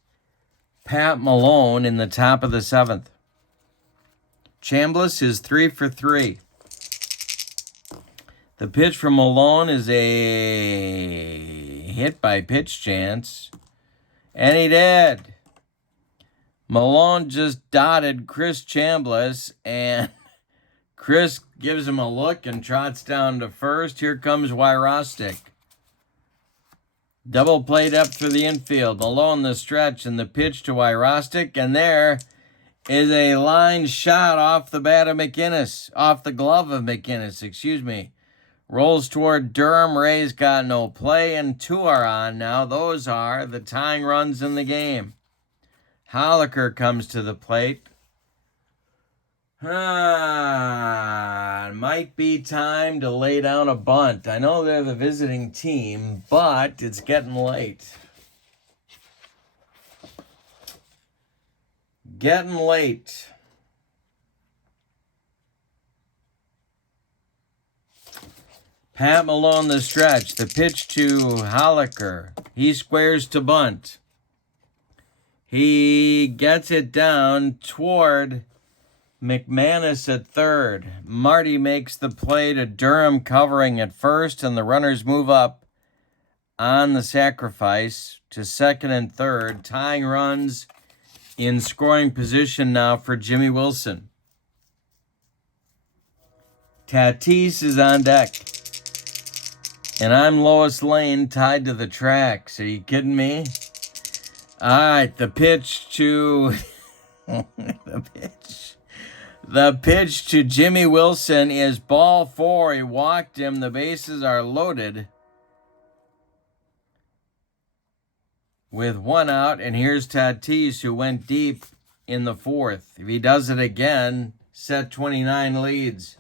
Pat Malone in the top of the 7th. Chambliss is 3 for 3. The pitch from Malone is a hit by pitch chance, and he did. Malone just dotted Chris Chambliss, and Chris gives him a look and trots down to first. Here comes Wyrostic. Double play depth for the infield. Malone the stretch, and the pitch to Wyrostic, and there is a line shot off the bat of McInnes, off the glove of McInnes, excuse me. Rolls toward Durham. Ray's got no play, and 2 are on now. Those are the tying runs in the game. Holliker comes to the plate. Might be time to lay down a bunt. I know they're the visiting team, but it's getting late. Getting late. Pat Malone the stretch. The pitch to Holliker. He squares to bunt. He gets it down toward McManus at third. Marty makes the play to Durham covering at first, and the runners move up on the sacrifice to second and third. Tying runs in scoring position now for Jimmy Wilson. Tatis is on deck. And I'm Lois Lane tied to the tracks. Are you kidding me? All right, the pitch to the pitch to Jimmy Wilson is ball 4. He walked him. The bases are loaded with 1 out. And here's Tatis, who went deep in the 4th. If he does it again, set 29 leads.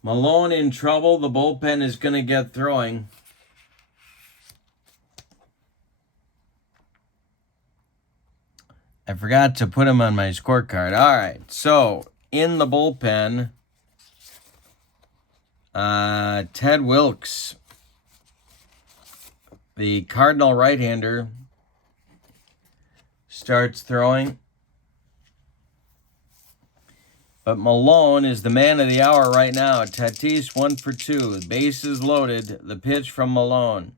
Malone in trouble. The bullpen is going to get throwing. I forgot to put him on my scorecard. All right, so in the bullpen, Ted Wilkes, the Cardinal right-hander, starts throwing. But Malone is the man of the hour right now. Tatis 1 for 2. Bases loaded. The pitch from Malone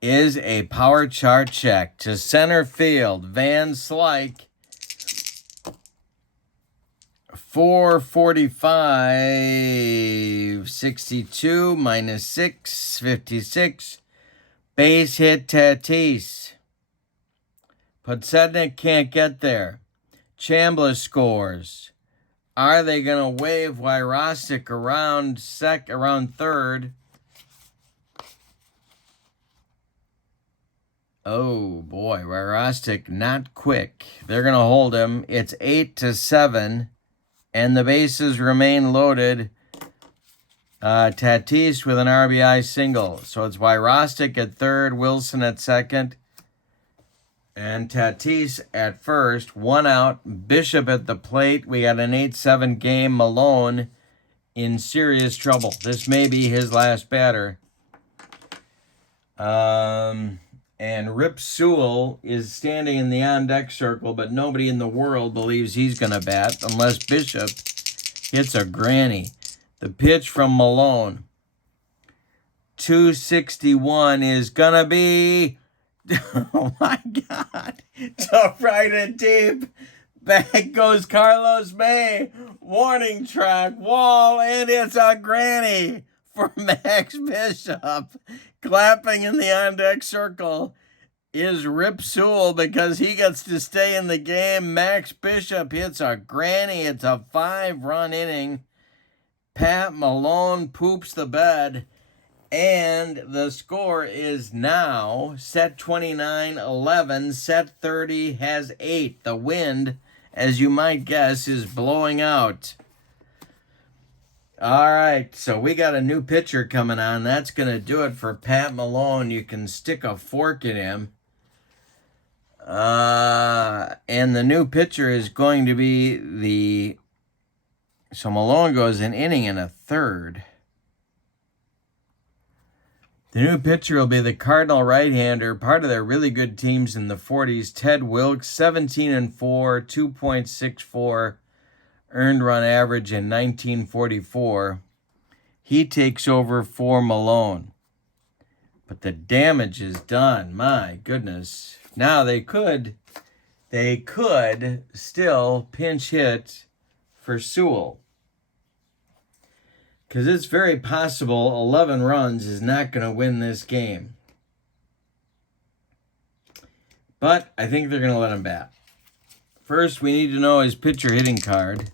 is a power chart check to center field. Van Slyke, 445, 62 minus 6, 56. Base hit Tatis. Podsednik can't get there. Chambliss scores. Are they going to wave Wyrostic around third? Oh boy, Wyrostic not quick. They're going to hold him. It's 8-7, and the bases remain loaded. Tatis with an RBI single. So it's Wyrostic at third, Wilson at second, and Tatis at first. 1 out. Bishop at the plate. We got an 8-7 game. Malone in serious trouble. This may be his last batter. And Rip Sewell is standing in the on-deck circle, but nobody in the world believes he's going to bat unless Bishop hits a granny. The pitch from Malone. 261 is going to be... Oh, my God. To right and deep. Back goes Carlos May. Warning track, wall, and it's a granny for Max Bishop. Clapping in the on-deck circle is Rip Sewell because he gets to stay in the game. Max Bishop hits a granny. It's a 5-run inning. Pat Malone poops the bed. And the score is now set 29-11, set 30 has 8. The wind, as you might guess, is blowing out. All right, so we got a new pitcher coming on. That's going to do it for Pat Malone. You can stick a fork in him. And the new pitcher is going to be the... So Malone goes an inning and a third. The new pitcher will be the Cardinal right-hander, part of their really good teams in the 40s, Ted Wilkes, 17-4, 2.64 earned run average in 1944. He takes over for Malone. But the damage is done. My goodness. Now they could still pinch hit for Sewell. Because it's very possible 11 runs is not going to win this game. But I think they're going to let him bat. First, we need to know his pitcher hitting card.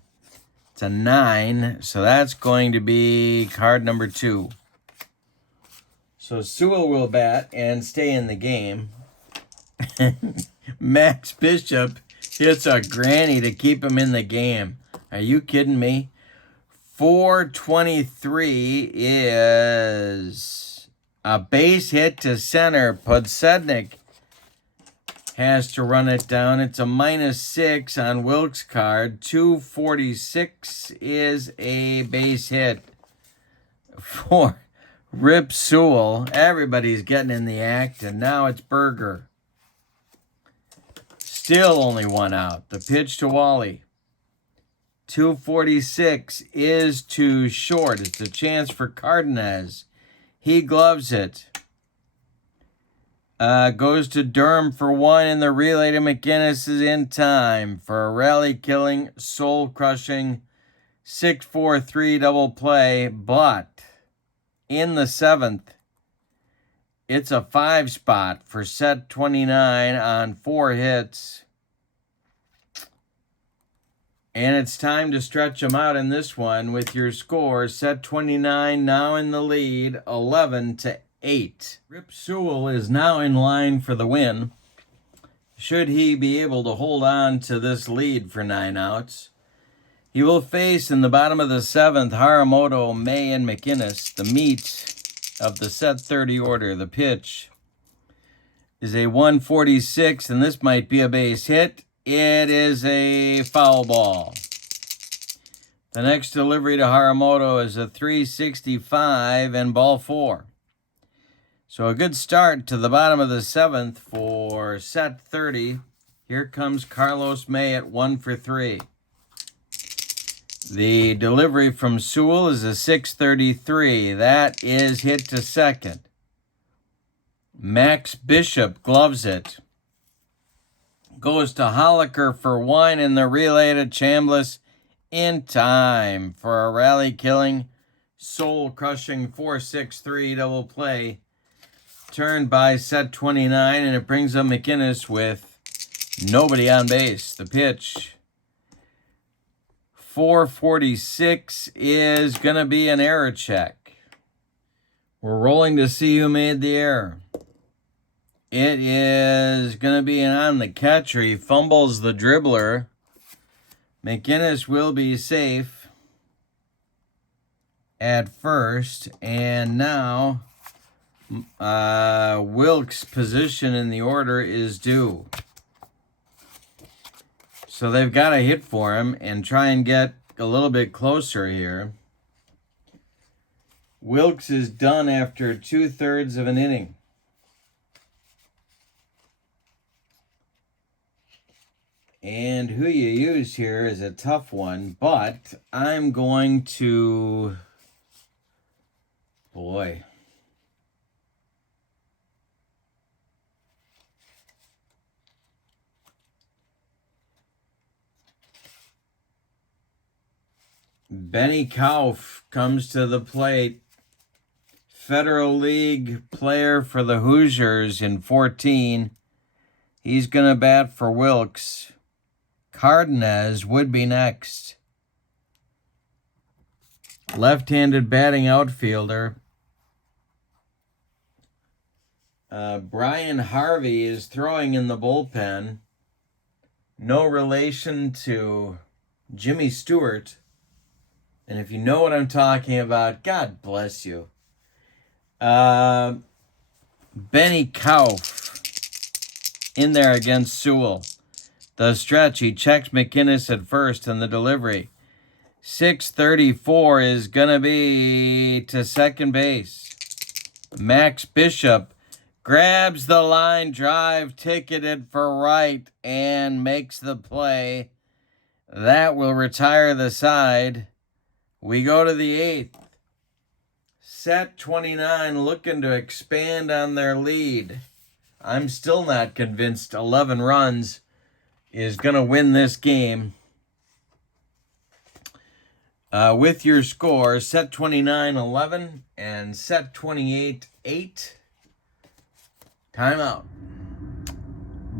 It's to 9. So that's going to be card number 2. So Sewell will bat and stay in the game. Max Bishop hits a granny to keep him in the game. Are you kidding me? 423 is a base hit to center. Podsednik has to run it down. It's a -6 on Wilkes' card. 246 is a base hit for Rip Sewell. Everybody's getting in the act, and now it's Berger. Still only 1 out. The pitch to Wally. 246 is too short. It's a chance for Cardenas. He gloves it. Goes to Durham for 1, and the relay to McInnes is in time for a rally-killing, soul-crushing 6-4-3 double play. But in the 7th, it's a 5 spot for set 29 on 4 hits. And it's time to stretch them out in this one with your score. Set 29 now in the lead, 11-8. Rip Sewell is now in line for the win. Should he be able to hold on to this lead for 9 outs, he will face in the bottom of the 7th Haramoto, May, and McInnes, the meat of the set 30 order. The pitch is a 146, and this might be a base hit. It is a foul ball. The next delivery to Haramoto is a 365 and ball 4. So a good start to the bottom of the 7th for set 30. Here comes Carlos May at 1 for 3. The delivery from Sewell is a 633. That is hit to second. Max Bishop gloves it. Goes to Holliker for 1, and the relay to Chambliss in time for a rally-killing, soul-crushing 4-6-3 double play. Turned by set 29, and it brings up McInnes with nobody on base. The pitch, 446, is going to be an error check. We're rolling to see who made the error. It is going to be on the catcher. He fumbles the dribbler. McInnes will be safe at first. And now Wilkes' position in the order is due. So they've got to hit for him and try and get a little bit closer here. Wilkes is done after 2/3 of an inning. And who you use here is a tough one, but I'm going to... Boy. Benny Kauf comes to the plate. Federal League player for the Hoosiers in 14. He's going to bat for Wilkes. Cardenas would be next. Left-handed batting outfielder. Brian Harvey is throwing in the bullpen. No relation to Jimmy Stewart. And if you know what I'm talking about, God bless you. Benny Kauf in there against Sewell. The stretch, he checks McInnes at first, and the delivery. 634 is going to be to second base. Max Bishop grabs the line drive, ticketed for right, and makes the play. That will retire the side. We go to the 8th. Set 29 looking to expand on their lead. I'm still not convinced 11 runs is going to win this game. With your score, set 29, 11, and set 28, 8. Timeout.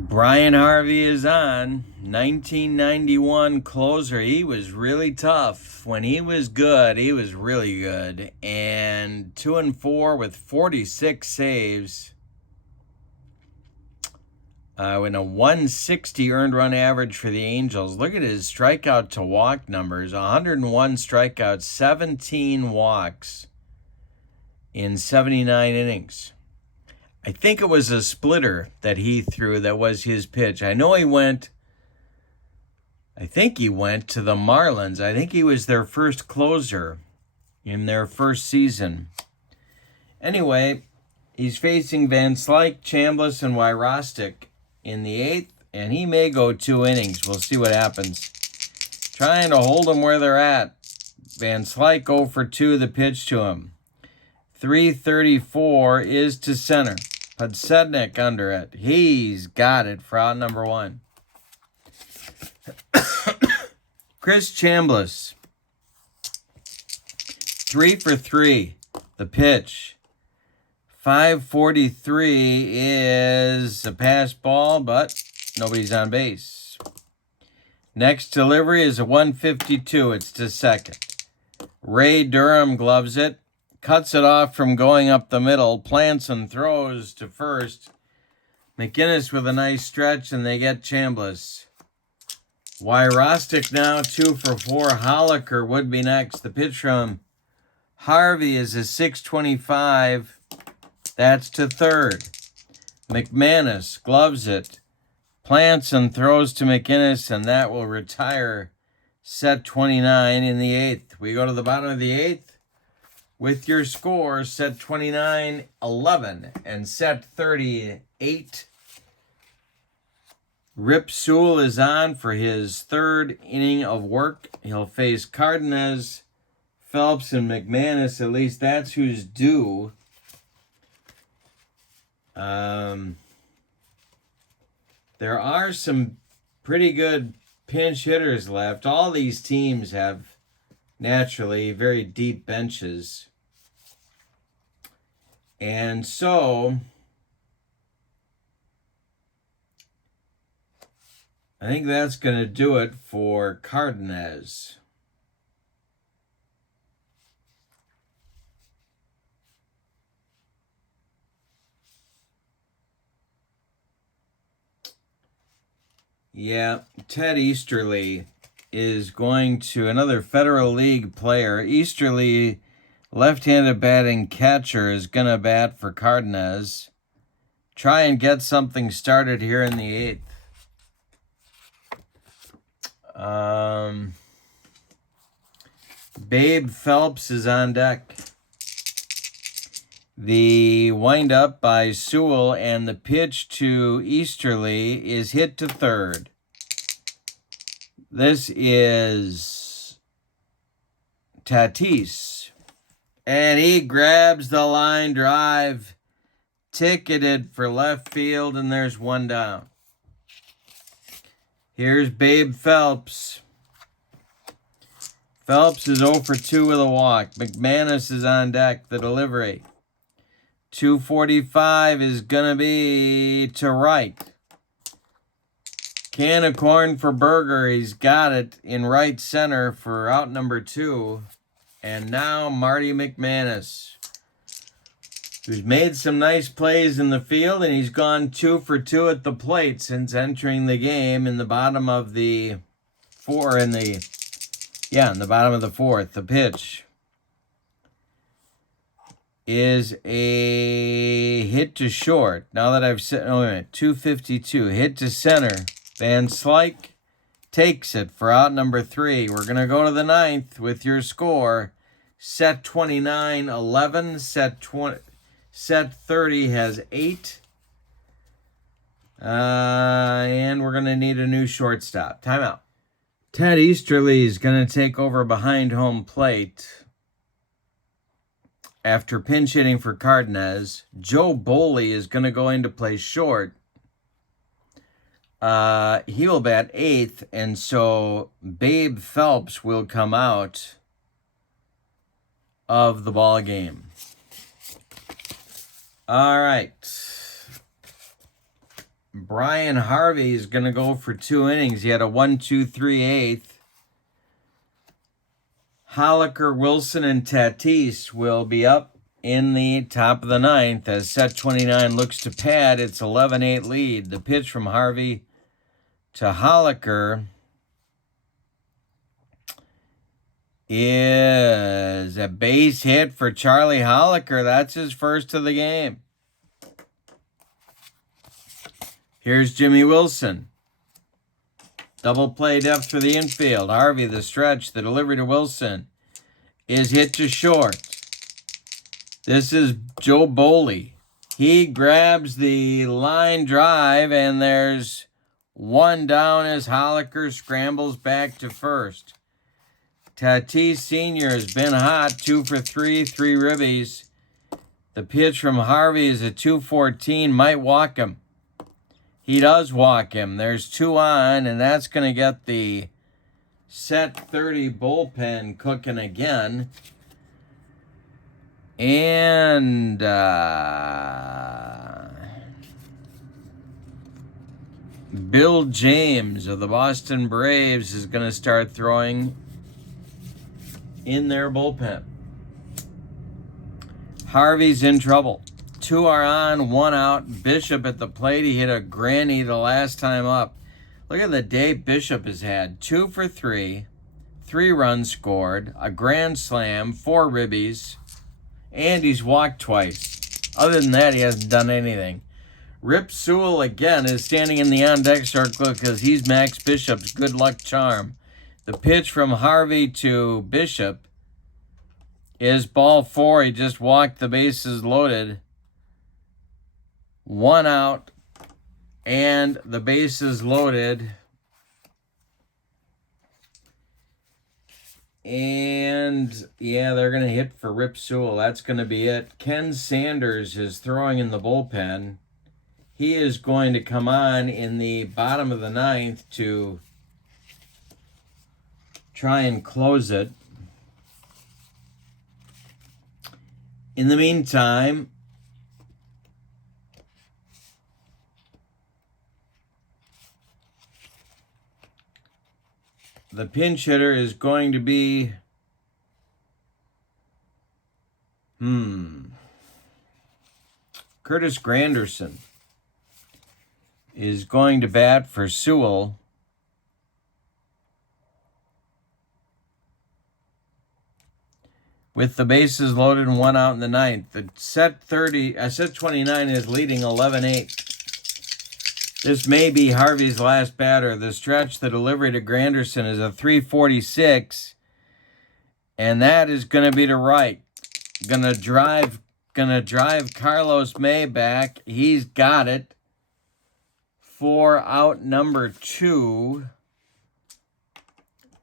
Brian Harvey is on. 1991 closer. He was really tough. When he was good, he was really good. And 2-4 with 46 saves. And a 160 earned run average for the Angels. Look at his strikeout to walk numbers. 101 strikeouts, 17 walks in 79 innings. I think it was a splitter that he threw that was his pitch. I think he went to the Marlins. I think he was their first closer in their first season. Anyway, he's facing Van Slyke, Chambliss, and Wyrostek in the 8th, and he may go 2 innings. We'll see what happens. Trying to hold them where they're at. Van Slyke 0 for 2, the pitch to him. 334 is to center. Podsednik under it. He's got it for out number 1. Chris Chambliss. 3 for 3. The pitch. 543 is a pass ball, but nobody's on base. Next delivery is a 152. It's to second. Ray Durham gloves it. Cuts it off from going up the middle. Plants and throws to first. McInnes with a nice stretch, and they get Chambliss. Wyrostek now 2 for 4. Holliker would be next. The pitch from Harvey is a 625. That's to third. McManus gloves it. Plants and throws to McInnes, and that will retire set 29 in the 8th. We go to the bottom of the 8th. With your score, set 29, 11, and set 38. Rip Sewell is on for his 3rd inning of work. He'll face Cardenas, Phelps, and McManus. At least that's who's due. There are some pretty good pinch hitters left. All these teams have naturally very deep benches. And so I think that's going to do it for Cardenas. Yeah, Ted Easterly is going to another Federal League player. Easterly, left-handed batting catcher, is going to bat for Cardenas. Try and get something started here in the 8th. Babe Phelps is on deck. The windup by Sewell and the pitch to Easterly is hit to third. This is Tatis. And he grabs the line drive, ticketed for left field, and there's one down. Here's Babe Phelps. Phelps is 0 for 2 with a walk. McManus is on deck, the delivery. 245 is going to be to right. Can of corn for Berger. He's got it in right center for out number 2. And now Marty McManus, who's made some nice plays in the field, and he's gone 2 for 2 at the plate since entering the game in the bottom of the in the bottom of the 4th. The pitch is a hit to short. Now that I've said, 252. Hit to center. Van Slyke takes it for out number 3. We're going to go to the 9th with your score. Set 29, 11. Set 30 has 8. And we're going to need a new shortstop. Timeout. Ted Easterly is going to take over behind home plate after pinch hitting for Cardenas. Joe Boley is going to go in to play short. He will bat 8th, and so Babe Phelps will come out of the ball game. All right. Brian Harvey is going to go for 2 innings. He had a 1-2-3-8. Holliker, Wilson, and Tatis will be up in the top of the 9th as set 29 looks to pad its 11-8 lead. The pitch from Harvey to Holliker is a base hit for Charlie Holliker. That's his first of the game. Here's Jimmy Wilson. Double play depth for the infield. Harvey, the stretch, the delivery to Wilson is hit to short. This is Joe Boley. He grabs the line drive, and there's one down as Holliker scrambles back to first. Tatis Sr. has been hot, 2 for 3, 3 ribbies. The pitch from Harvey is a 2-14, might walk him. He does walk him. There's 2 on, and that's going to get the set 30 bullpen cooking again. And Bill James of the Boston Braves is going to start throwing in their bullpen. Harvey's in trouble. 2 are on, 1 out. Bishop at the plate. He hit a granny the last time up. Look at the day Bishop has had. 2 for 3, 3 runs scored, a grand slam, 4 ribbies, and he's walked twice. Other than that, he hasn't done anything. Rip Sewell again is standing in the on-deck circle because he's Max Bishop's good luck charm. The pitch from Harvey to Bishop is ball 4. He just walked, the bases loaded. 1 out, and the bases loaded. And, yeah, they're going to hit for Rip Sewell. That's going to be it. Ken Sanders is throwing in the bullpen. He is going to come on in the bottom of the 9th to try and close it. In the meantime, the pinch hitter is going to be Curtis Granderson is going to bat for Sewell. With the bases loaded and 1 out in the 9th. The set 29 is leading 11-8. This may be Harvey's last batter. The stretch, the delivery to Granderson is a 346. And that is going to be to right. Gonna drive Carlos May back. He's got it for out number 2.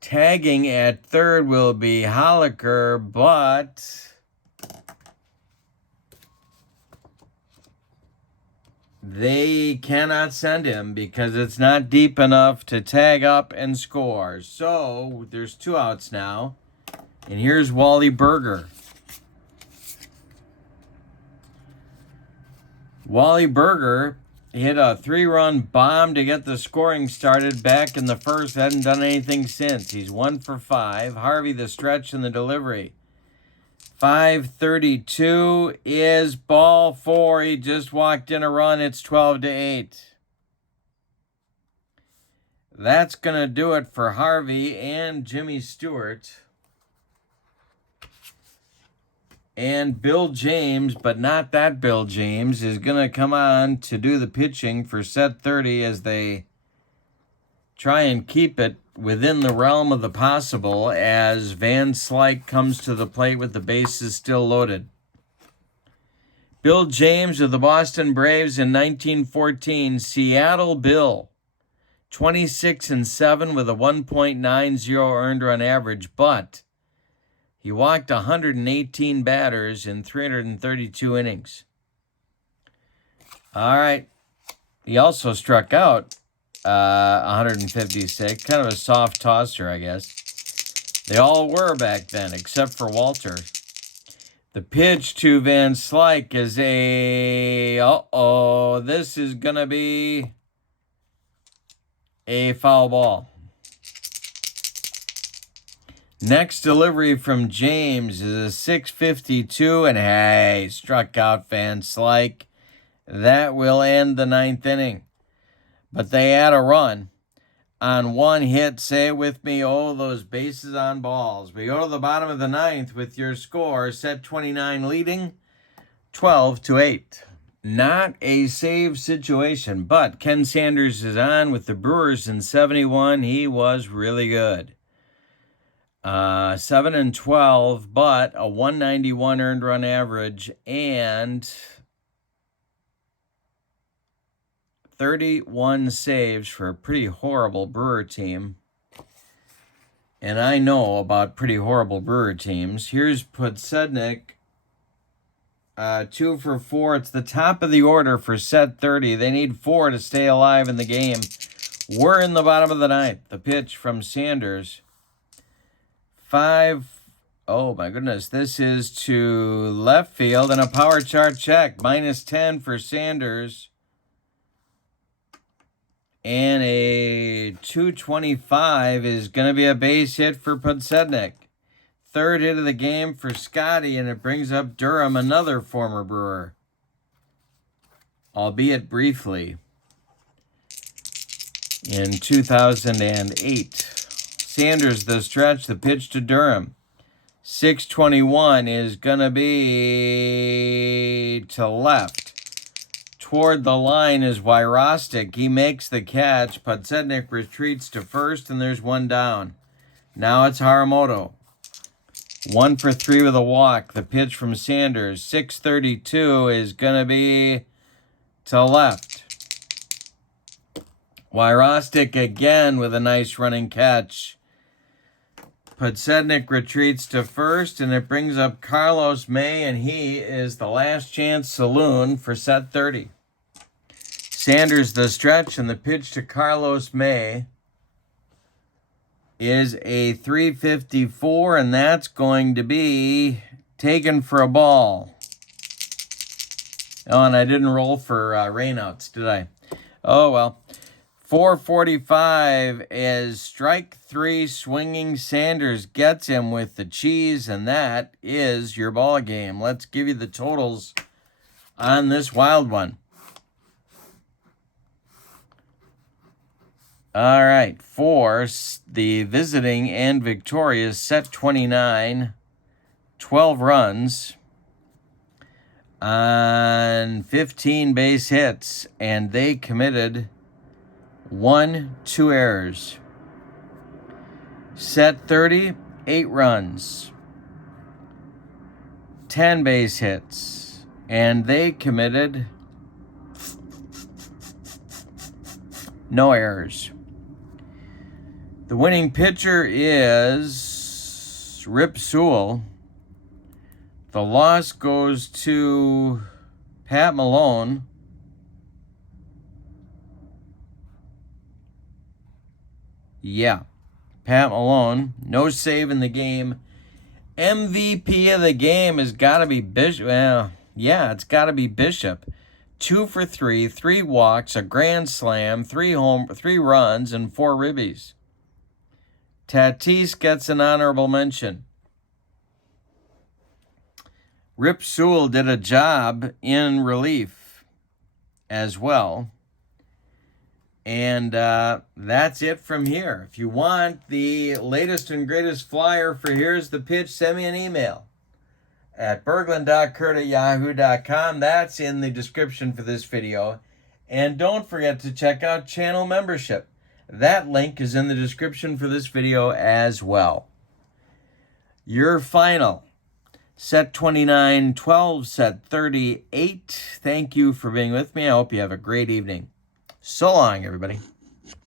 Tagging at third will be Holliker, but they cannot send him because it's not deep enough to tag up and score. So there's 2 outs now. And here's Wally Berger. Wally Berger hit a 3-run bomb to get the scoring started back in the first. Hasn't done anything since. He's 1 for 5. Harvey, the stretch and the delivery. 5:32 is ball 4. He just walked in a run. It's 12-8. That's going to do it for Harvey and Jimmy Stewart. And Bill James, but not that Bill James, is going to come on to do the pitching for set 30 as they try and keep it within the realm of the possible as Van Slyke comes to the plate with the bases still loaded. Bill James of the Boston Braves in 1914, Seattle Bill, 26-7 with a 1.90 earned run average, but he walked 118 batters in 332 innings. All right. He also struck out 156. Kind of a soft tosser, I guess. They all were back then, except for Walter. The pitch to Van Slyke is this is going to be a foul ball. Next delivery from James is a 652, and hey, struck out Van Slyke. That will end the 9th inning. But they had a run on one hit. Say it with me, oh, those bases on balls. We go to the bottom of the 9th with your score, set 29 leading 12-8. Not a save situation, but Ken Sanders is on with the Brewers in 71. He was really good. 7-12, but a 191 earned run average and 31 saves for a pretty horrible Brewer team. And I know about pretty horrible Brewer teams. Here's Podsednik, 2 for 4. It's the top of the order for set 30. They need 4 to stay alive in the game. We're in the bottom of the 9th. The pitch from Sanders. 5. Oh, my goodness. This is to left field and a power chart check. -10 for Sanders. And a 225 is going to be a base hit for Podsednik. 3rd hit of the game for Scotty, and it brings up Durham, another former Brewer. Albeit briefly. In 2008. Sanders, the stretch, the pitch to Durham. 621 is going to be to left. Toward the line is Wyrostic. He makes the catch. Podsednik retreats to first, and there's one down. Now it's Haramoto. 1 for 3 with a walk. The pitch from Sanders. 632 is going to be to left. Wyrostic again with a nice running catch. Podsednik retreats to first, and it brings up Carlos May, and he is the last chance saloon for set 30. Sanders the stretch, and the pitch to Carlos May is a 354, and that's going to be taken for a ball. Oh, and I didn't roll for rainouts, did I? Oh, well. 445 is strike 3 swinging. Sanders gets him with the cheese, and that is your ball game. Let's give you the totals on this wild one. All right, for the visiting and victorious, set 29, 12 runs on 15 base hits, and they committed 2 errors. Set 30, 8 runs, 10 base hits, and they committed no errors. The winning pitcher is Rip Sewell. The loss goes to Pat Malone. Yeah, Pat Malone. No save in the game. MVP of the game has got to be Bishop. Well, yeah, it's got to be Bishop. 2 for 3, 3 walks, a grand slam, 3 runs, and 4 ribbies. Tatis gets an honorable mention. Rip Sewell did a job in relief as well. And that's it from here. If you want the latest and greatest flyer for Here's the Pitch, send me an email at berglund.kurt@yahoo.com. That's in the description for this video. And don't forget to check out channel membership. That link is in the description for this video as well. Your final. Set 29, 12, set 38. Thank you for being with me. I hope you have a great evening. So long, everybody.